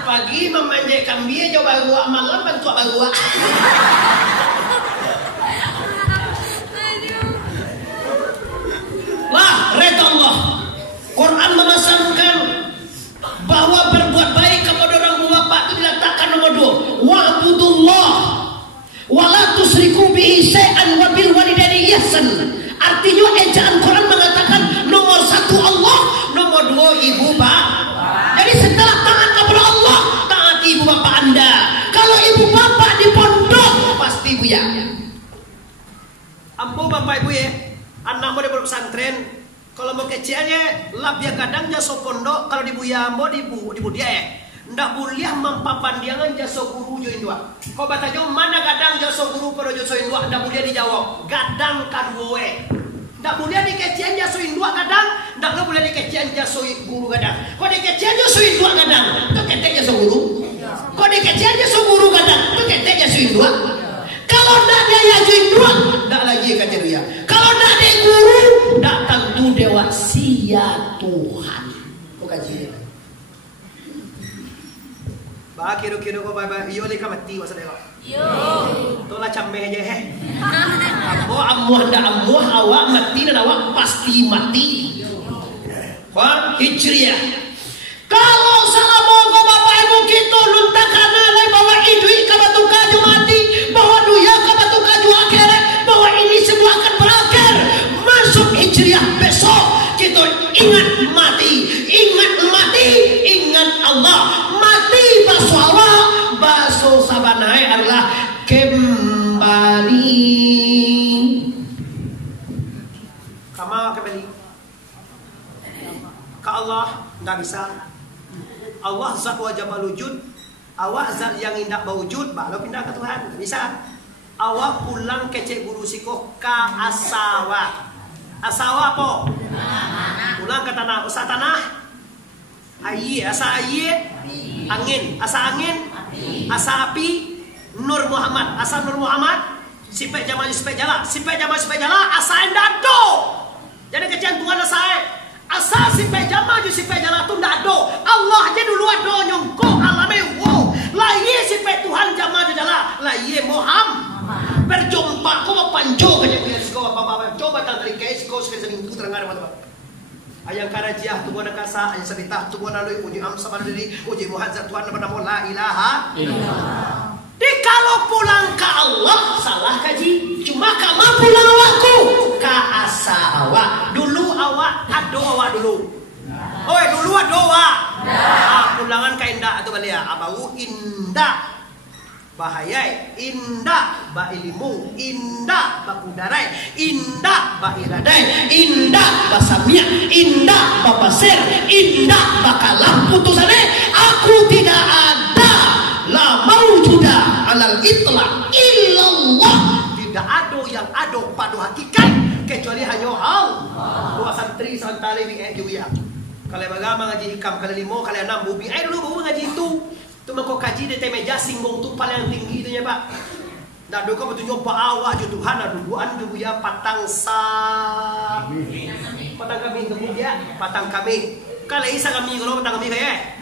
Pagi memanjat kambing coba gua malam bantu gua. Lah, redha Allah. Quran memesankan bahwa berbuat baik kepada orang tua bapak itu diletakkan nomor 2. Wa'budullah wa la tusyriku bihi syai'an wa bil walidaini ihsan. Artinya ejaan Quran mengatakan nomor 1 Allah, nomor 2 ibu bapak. Jadi setelah taat kepada Allah, taat ibu bapak anda. Kalau ibu bapak di pondok, pasti buya. Ambo bapak ibu ya, anak mau di pesantren. Kalau mau keciannya, lab dia kadang jasa pondok. Kalau di buya ambo di dia ya. Ndak boleh mampapandiangan jasa guru join dua. Kau batajo mana gadang jasa guru pada jasa dua. Ndak boleh dijawab. Gadang kadue. Ndak boleh dikecian jasa dua gadang. Ndak boleh dikecian jasa guru gadang. Kau dikecian jasa dua gadang. Tu ketek jasa guru. Kau dikecian jasa guru gadang. Tu ketek jasa dua. Kalau ndak dia join dua, ndak lagi kata dia. Kalau ndak dia guru, ndak tentu dewa sia Tuhan. Bukan sih. Ba kira-kira ko ba iyo le ka mati masa delo. Yo. To la camme aja he. Ammo awak mati dan awak pasti mati. Wah, hijriah. Kalau salah mogo bapak ibu kita luntakan alai bawa idui ka batu kaju mati, bawa duya ka batu kaju akhirat, bahwa ini semua akan berakhir. Masuk hijriah besok kita ingat mati, ingat Allah. Mati baso awak, baso sabanai adalah kembali. Kembali ke Allah tidak bisa. Allah zat wajib wujud, awak zat yang indah berwujud, baru pindah ke Tuhan. Tidak bisa. Awak pulang ke cek guru sikoh ke asawa. Asawa apa? Pulang ke tanah. Usaha tanah. Ayi, asa ayi, angin, asa angin, asa api, Nur Muhammad, asa Nur Muhammad, sipek jama, asa endado. Jadi kecian Tuhan asa sipek jama, sipek jala tu endado. Allah aja dulu ado nyongko alame wo. Laye sipek Tuhan jama jala, laye Muhammad. Berjumpa ko panjo kaya sekolah. kau sekali seminggu terangkan teman-teman. Ayang karajiah tu buana kasa, ayang sabitah tu buana lui uji amsa pada diri, uji muhadzat Tuhan nama la ilaha illallah. Kalau pulang ke Allah salah kaji, cuma kamu pulang waktu ke asa awak. Dulu awak ado awak dulu. Oi dulu ado awak. Pulangan ka indah atau balia abau indah. Bahaya indah ba ilmu, indah ba kudarai, indah ba iradai, indah ba samia, indah ba pasir, indah ba kalam putusane aku tidak ada la maujuda alal itlaq illallah. Tidak ada yang ada pada hakikat kecuali hanya Allah. Dua santri santari bi juga. Kalau bagama ngaji hikam kalau 5 kalau 6 bubi dulu baru ngaji itu. Tu mako kaji di meja singgung tu paling tinggi tu ya Pak. Dah doka betul nyoba awak je Tuhan ada duaan tu ya patang sa. Patang kami kemudian patang kami. Kalau isa kami kalau patang kami kayak.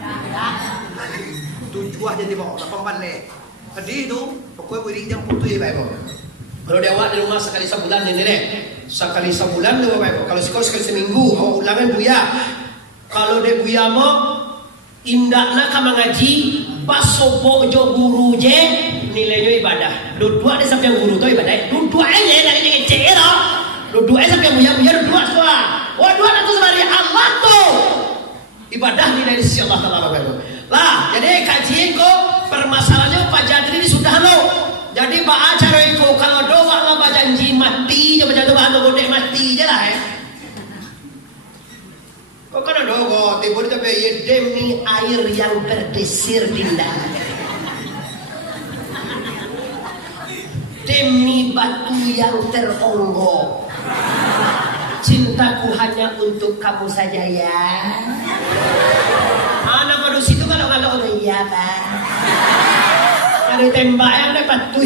Tujuh jadi bawa 8 le. Tadi tu pokoknya beri jam putih baik kok. Kalau dia awak di rumah sekali sebulan ini deh. Sekali sebulan tu baik kok. Kalau sekali seminggu awak ulangan buya. Kalau dia buya mau indakna ka mengaji pasopo jo guru je nilainya ibadah. Dua dia sampai guru tu ibadah. Dua aja dari ngecek era. Dua aja sampai buya dua semua. Wah dua itu sebenarnya Allah tu. Ibadah nilai di sisi Allah Taala baik. Lah, jadi kajian ko permasalahannya Pak Jadri ini sudah lo. Jadi baca cara itu kalau doa Allah berjanji mati, coba jatuh bahan gede mati je lah ya. Kok kan ada kok tiba tiba ya demi air yang berdesir dinda. Demi batu yang teronggok. Cintaku hanya untuk kamu saja ya. Anak pada situ kalau iya Pak. Ada tembak yang dapat tuh.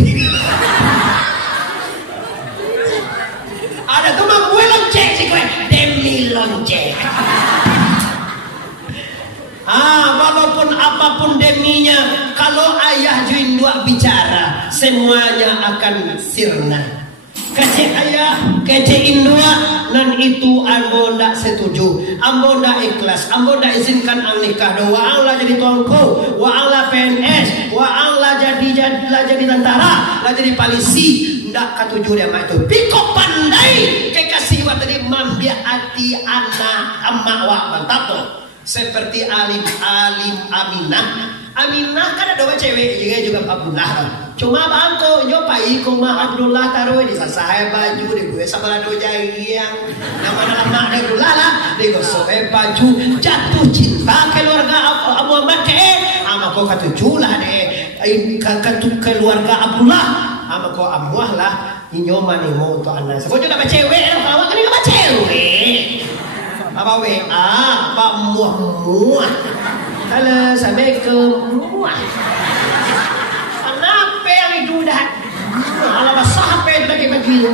Ada tuh mah gue lonceng sih gue demi lonceng. Walaupun apapun deminya, kalau ayah juin dua bicara, semuanya akan sirna. Kece ayah, kece indua, nan itu ambo ndak setuju, ambo ndak ikhlas, ambo ndak izinkan ang nikah. Wa Allah jadi tuangku, wa Allah PNS, wa Allah jadi tentara, lah jadi polisi, ndak katuju dia mak itu. Piko pandai, kayak kasih wa tadi mambia hati anak emak wa bantato. Seperti alim Aminah kan ada dua cewek juga Abdullah. Cuma bangko nyopai kuma Abdullah taruh di sasai baju di gue sama do yang nama Abdullah lah di gosok baju jatuh cinta keluarga Abu Muhammad ama ko katujuh lah deh keluarga Abdullah ama ko amuah lah inyoma nih mau untuk anak sebut juga cewek kalau kan enggak cewek apa Pak muah kalau sampai ke muah kenapa yang itu dah kalau sampai bagi-bagi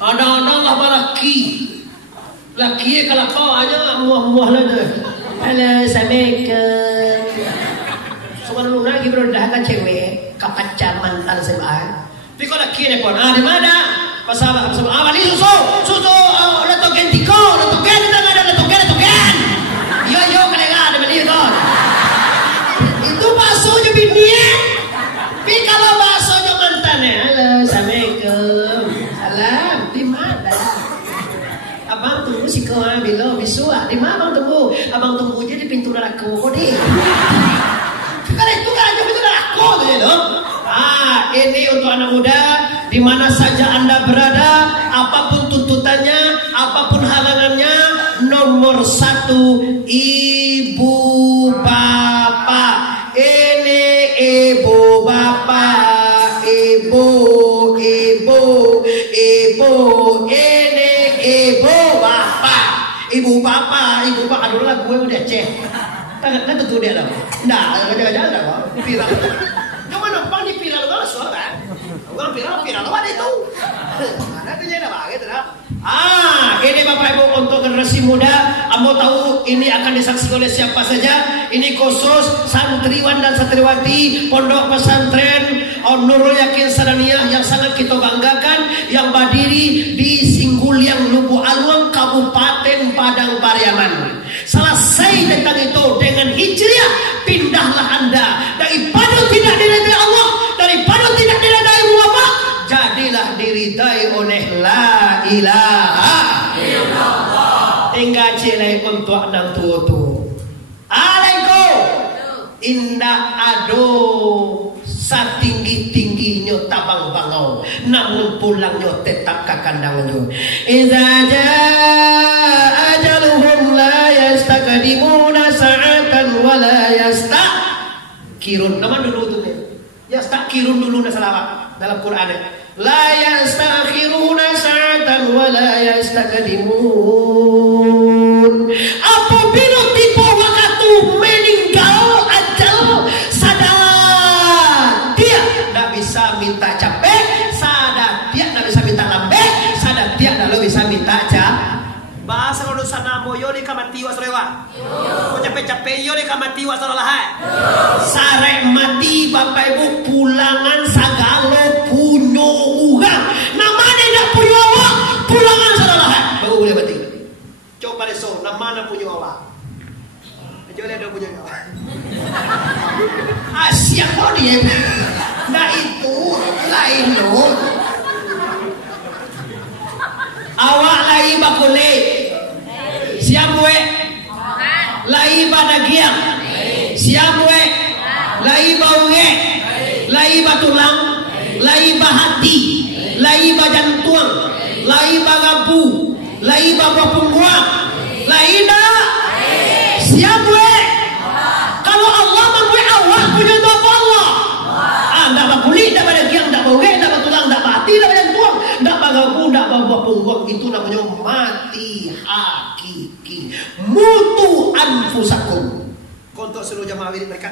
ada apa laki kalau kau aja muah lah dah kalau sampai ke sebelum lagi baru dah kan cewek kapacar mantan sebab tapi kalau laki ni pun di mana pasal awali susu letok gentiko letok gen kita nggak ada letok gen yo kelega ada beli kon itu baksonya binian tapi kalau baksonya mantannya halo assalamualaikum salam di mana abang tunggu si kau bilo bisua di mana abang tunggu aja di pintu neraka kok deh karena itu kan aja pintu neraka tuh ya dong. Ini untuk anak muda di mana saja Anda berada, apapun tuntutannya, apapun halangannya, nomor 1 ibu bapak. Ini ibu bapak, ibu ini ibu bapak. Ibu bapak adalah gue udah cek. Tangan tentu dia lah. Nah, jangan dah. Viral. Gimana bang di viral kalau suara? Orang viral ada itu. Ada tu jadi apa gitu dah. Ini Bapak Ibu untuk generasi muda, Ambo tahu ini akan disaksikan oleh siapa saja. Ini khusus santriwan dan santriwati pondok pesantren Nurul Yakin Sadaniyah yang sangat kita banggakan, yang berdiri di Singguliang Lubu Aluang, Kabupaten Padang Pariaman. Selesai tentang itu dengan hijriah, pindahlah Anda daripada tidak diridai Allah, daripada tidak diridai ulama, jadilah diridai oleh la ilaha illallah. Tinggal cilai untuk nang tu. Alaikum. Indah ado satinggi-tingginya tabang bangau, namun pulangnya tetap ke kandangnya. Iza jaa ajaluhum la yastakdimuna sa'atan wa la yastakirun. Nama dulu tu ni. Yastakirun dulu na salawat dalam Quran. La yastakhiruna sa'atan wa la yastakdimun. Apabila tiba waktu meninggal ajal, sadar dia tak bisa minta capek, sadar dia tak bisa minta lambe, sadar dia tak bisa minta capek. Bahasa kalau sana moyo di kamati wasrewa. Ko capek-capek yo di kamati wasrolaha. Sarek mati Bapak Ibu pulangan sagala punyo urang. Namanya dak punyo awak, pulangan sarolaha. Baru boleh mati. Coba reso, nama punyo awak. Jole ada punyo awak. Asia kok dia. Nah itu lain loh. Awak lai bakule. Siap we? Lai badagiang. Siap we? Lai bauge. Lai batulang. Lai bahati. Lai bajantuang. Lai bagabu. Lai babapungguang. Lai dah. Siap we? Kalau Allah mengwe awak punya apa Allah? Anda bakuli, dah badagiang, dah bauge, dah batulang, dah bahati, dah bajantuang. Ndak bagabu, ndak bawa pungguk, itu namanya mati hakiki. Mutu anfusakum. Kontok seluruh jamaah wirid mereka.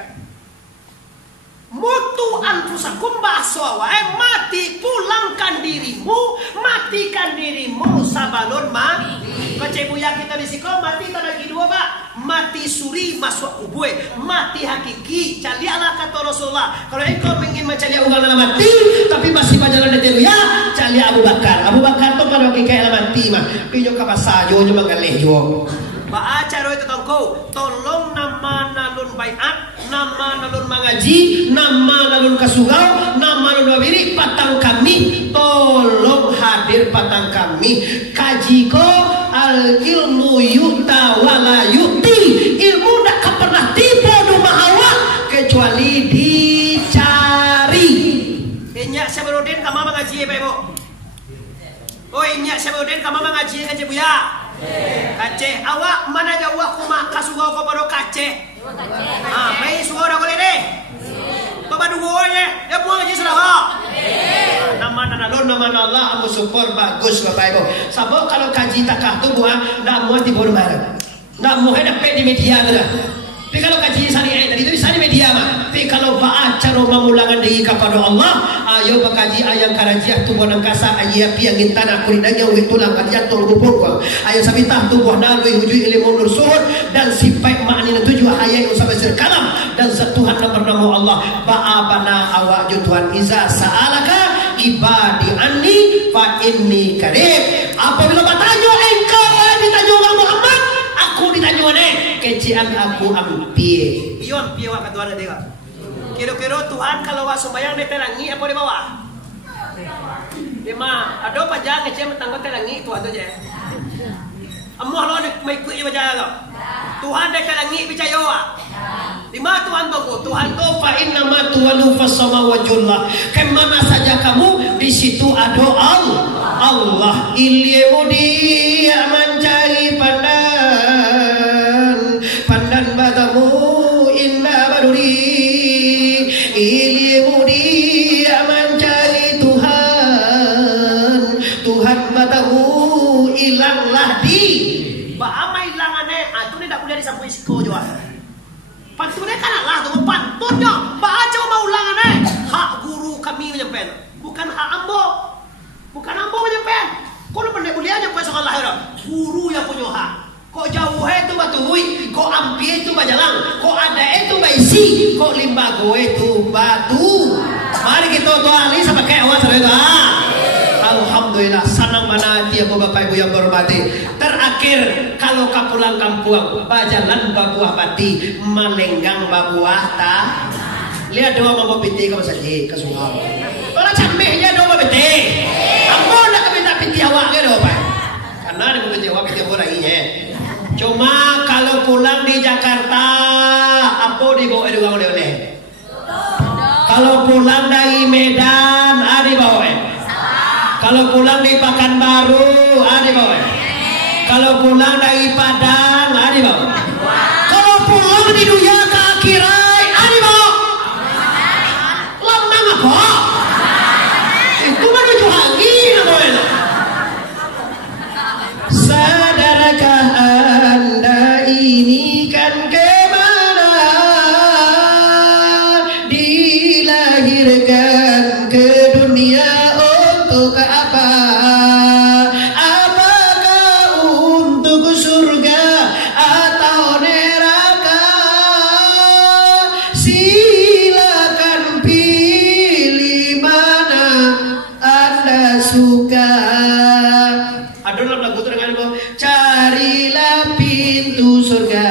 Mutu anfusakum bahasa wae, mati, pulangkan dirimu, matikan dirimu sabalun mati. Kecebuya kita di siko mati tak lagi dua Pak. Mati suri masuk kubur, mati hakiki. Calialah kata Rasulullah. Kalau engkau ingin mencari orang dalam mati, tapi masih berjalan di ya, cari Abu Bakar. Abu Bakar tu kalau kaya mati mah, pinjau kapal sajo cuma galeh jo. Ba acara itu tongko, tolong nama nalun baiat, nama nalun mengaji, nama nalun kasugau, nama nalun wawiri patang kami, tolong hadir patang kami. Kaji ko al ilmu yuta wala yuti, ilmu tak pernah tiba rumah awak kecuali dicari. Inyak Syabruddin kamu mengaji Pak Ibu. Oh inyak Syabruddin kamu mengaji Kace Buya. Kace awak mana jauh aku mak kasugau ko pada kace. Ah, mai sugo dah boleh deh. Coba duonya, ya buang aja salah. Nama Allah amu support bagus Bapak Ibu. Sabab kalau kaji takah tu buang, nak muat di bawah mana. Nak muat dapat di media dah. Tapi kalau kaji syariah tadi itu bisa di media mah. Tapi kalau baca memulangan diri kepada Allah, ayo bakaji ayam karajiah tubuh angkasa ayah piang intana kulinanya wih tulang kajian tol gupur ko. Ayo sabitah tubuh nalui hujui ilmu nur suhud dan sipai makni tujuh ayat yang sampai kalam dan setuhan bernama Allah. Ba'abana awak jutuhan iza sa'alaka ibadi anni fa inni karib. Apabila bertanya engkau ditanya orang Muhammad, aku ditanya mana? Kecian aku ampie. Iyo ampie wak katuan dia. Kira-kira Tuhan kalau wak sembayang di telangi apa di bawah? Lima. Ada pajang kecian bertanggung telangi Tuhan tu je. Amuh lo ni mengikut ibadah lo. Tuhan di telangi percaya wak. Lima Tuhan tu. Tuhan tu fa inna ma tuwalu fasama wajullah. Kemana saja kamu di situ ada Allah. Allah ilmu dia mencari pandan batamu inna baduri. Ilmu dia mencari Tuhan batamu hilanglah di Bahama hilangannya itu ni tak boleh disampaikan siko juga. Pantunnya kan Allah tu pantunnya baca mau ulangannya hak guru kami menyampaikan bukan hak ambo. Bukan ambo menyampaikan. Kalau pandai boleh nyampai soal lahir guru yang punya hak. Kok jauh itu batui, kok ampie itu bajalang, kok ada itu baisi, kok limbago itu batu. Mari hari kita tu ahli sampai kayak awal sampai tu. Alhamdulillah, senang mana hati Bapak Ibu yang berhormati. Terakhir, kalau kau pulang kampung, bajalan babuah pati, melenggang babuah tak. Lihat doa mama piti kau saja ke sungai. Kalau camehnya doa piti, ambo nak kebita piti awak ke doa pak? Karena dia piti awak piti awak lagi je. Cuma kalau pulang di Jakarta, apa dibawa di uang oleh? Kalau pulang dari Medan, dibawa. Kalau pulang di Pekanbaru, dibawa. Kalau pulang dari Padang, dibawa. Kalau pulang di Duya ke Akirai, dibawa. Lambang apa? Itu menuju lagi, namanya. Sadarkah Anda ini kan kemana dilahirkan ke dunia untuk apa? Apakah untuk surga atau neraka? Silakan pilih mana Anda suka. Aduh lagu dengan carilah pintu surga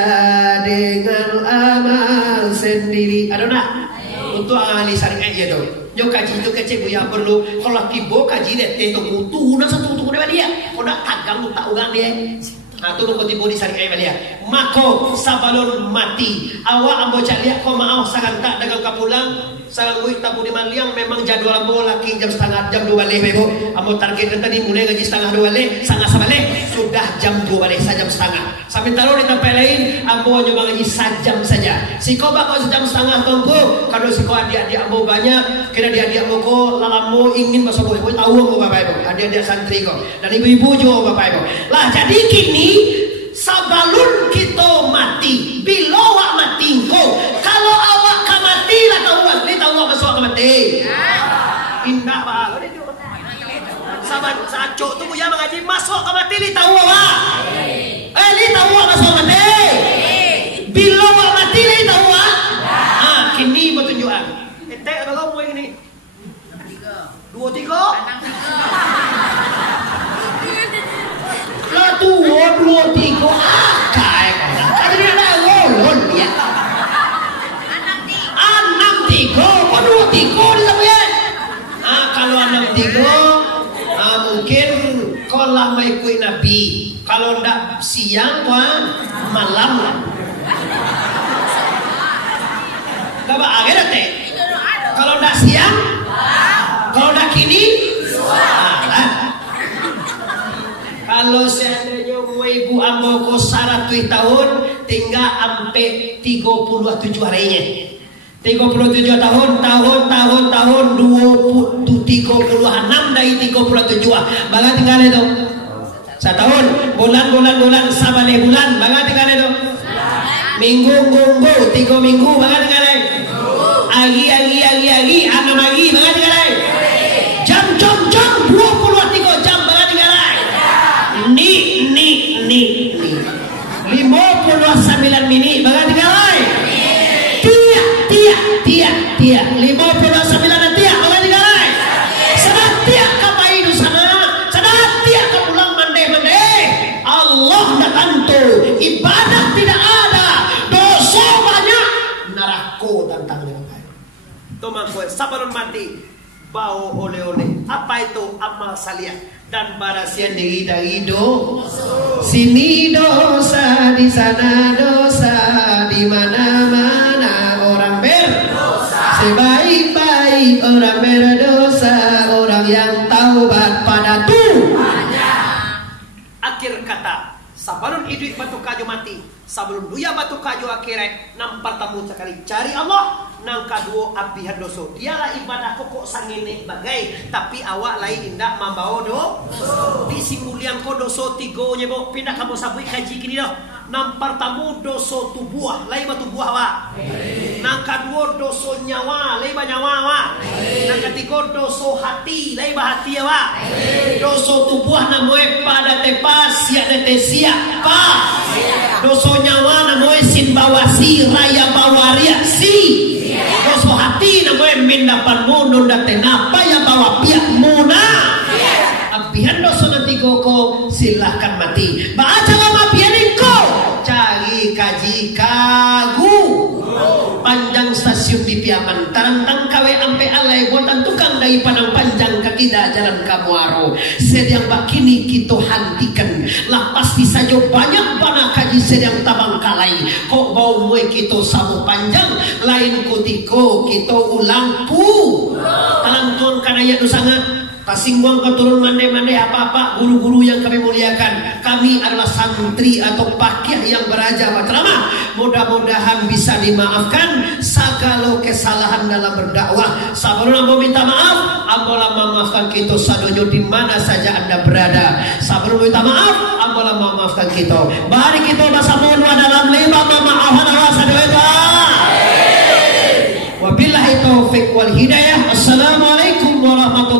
dengan amal sendiri. Aduh nak untuk ahli syariat ya tu. Yo kaji itu kecil buya perlu kalau tibo kaji deh tu kutu nak satu kutu dia. Kau nak tagang tak orang dia. Nah tu kau tibo di syariat dia. Mako sabalon mati. Awak ambo caliak kau mau sangat tak dengan kapulang. Sarang buik tabu di Maliang memang jadwal ambo laki jam setengah jam 2 balik bebo. Ambo target tadi mulai ngaji setengah 2 balik, setengah sabalik sudah jam 2 balik, sajam setengah. Sampai taruh di tempat lain ambo nyoba ngaji sajam saja. Siko bakal sejam setengah tongko. Kalau siko adik-adik ambo banyak, kira adik-adik ambo ko lalambo ingin masuk boy tahu ko bapak ibu. Adik-adik santri ko dan ibu-ibu juga bapak ibu. Lah jadi kini sabalun kita mati, bila awak mati ko. Kalau awak mati lah tahu awak masuk ke mati. Indah bah. Sahabat sacok tu buya mengaji masuk ke mati li tahu awak. Li tahu awak masuk ke mati. Bila awak mati li tahu awak. Kini bertunjukan. Etek ada kamu ini. 2 3. Lah 2 3 kai. Tadi ada ngolon dia. 6 3 kok 2 3 disebutnya. Kalau 6 3 mungkin kalau mai kuih Nabi. Kalau ndak siang malam lah. Coba akhirnya teh. Kalau ndak siang, kalau ndak kini, kalau seandainya ibu ambo ko 100 tahun, tinggal sampai 37 harinya. 37 tahun 36 dari 37. Baga tinggal itu. Setahun, bulan sabane bulan, baga tinggal itu. Minggu 3 minggu, baga tinggal itu. Agi, anam agi, baga tinggal itu. Jam 23 jam, baga tinggal itu. Ni 59 menit, baga tinggal itu. Tiak 59 tiak orang digalai. Sedang tiak kapai di sana, sedang tiak ke pulang mandai. Allah dah tentu ibadah tidak ada, dosa banyak, neraka tantangnya. Itu maksud sabarun mati bau oleh-oleh. Apa itu amal salih dan barasian diri dari dosa. Sini dosa, di sana dosa, di mana-mana orang sebaik-baik orang berdosa, orang yang taubat pada Tuhannya. Akhir kata, sabalun hidup batu kayu mati, sabalun duya batu kayu akhirat, nampak tamu sekali cari Allah, nang kedua abihan dosa. Dialah ibadah kok sangine bagai, tapi awak lain indak membawa dosa. Di simulian ko dosa 3 nyebok pindah kamu sabui kaji kini dah. Nampak tamu dosa tubuh, lain batu buah awak. Nang kedua dosa nyawa, lain nyawa awak. Nang ketiga dosa hati, lain hati awak. Dosa tubuh namoe pada tepas siap siapa. Dosa nyawa namoe sin bawasi raya bawaria si. Dosa hati namanya mindapan munun dan apa ya bawa pihak muna. Abihan dosa nanti koko silahkan mati. Baca lama pianiko cari kaji kagu. Panjang stasiun di Piaman tarantang kawe ampe alai buatan tukang dari Panang Panjang kakida jalan Kamuaro sedang bakini kita hantikan lah pasti saja banyak bana kaji sedang tabang kalai kok bau mue kita samu panjang lain kutiko kita ulang pu talang tuan kanaya dosanga pasing buang keturun mande-mande apa-apa guru-guru yang kami muliakan. Kami adalah santri atau pakih yang beraja ceramah. Mudah-mudahan bisa dimaafkan segala kesalahan dalam berdakwah. Sabaruna mau minta maaf, ambola memaafkan kita sadonyo di mana saja Anda berada. Sabaruna minta maaf, ambola memaafkan kita. Mari kita bersama dalam lima memaafkan Allah sadonyo. Wabillahi taufiq wal hidayah. Assalamualaikum warahmatullahi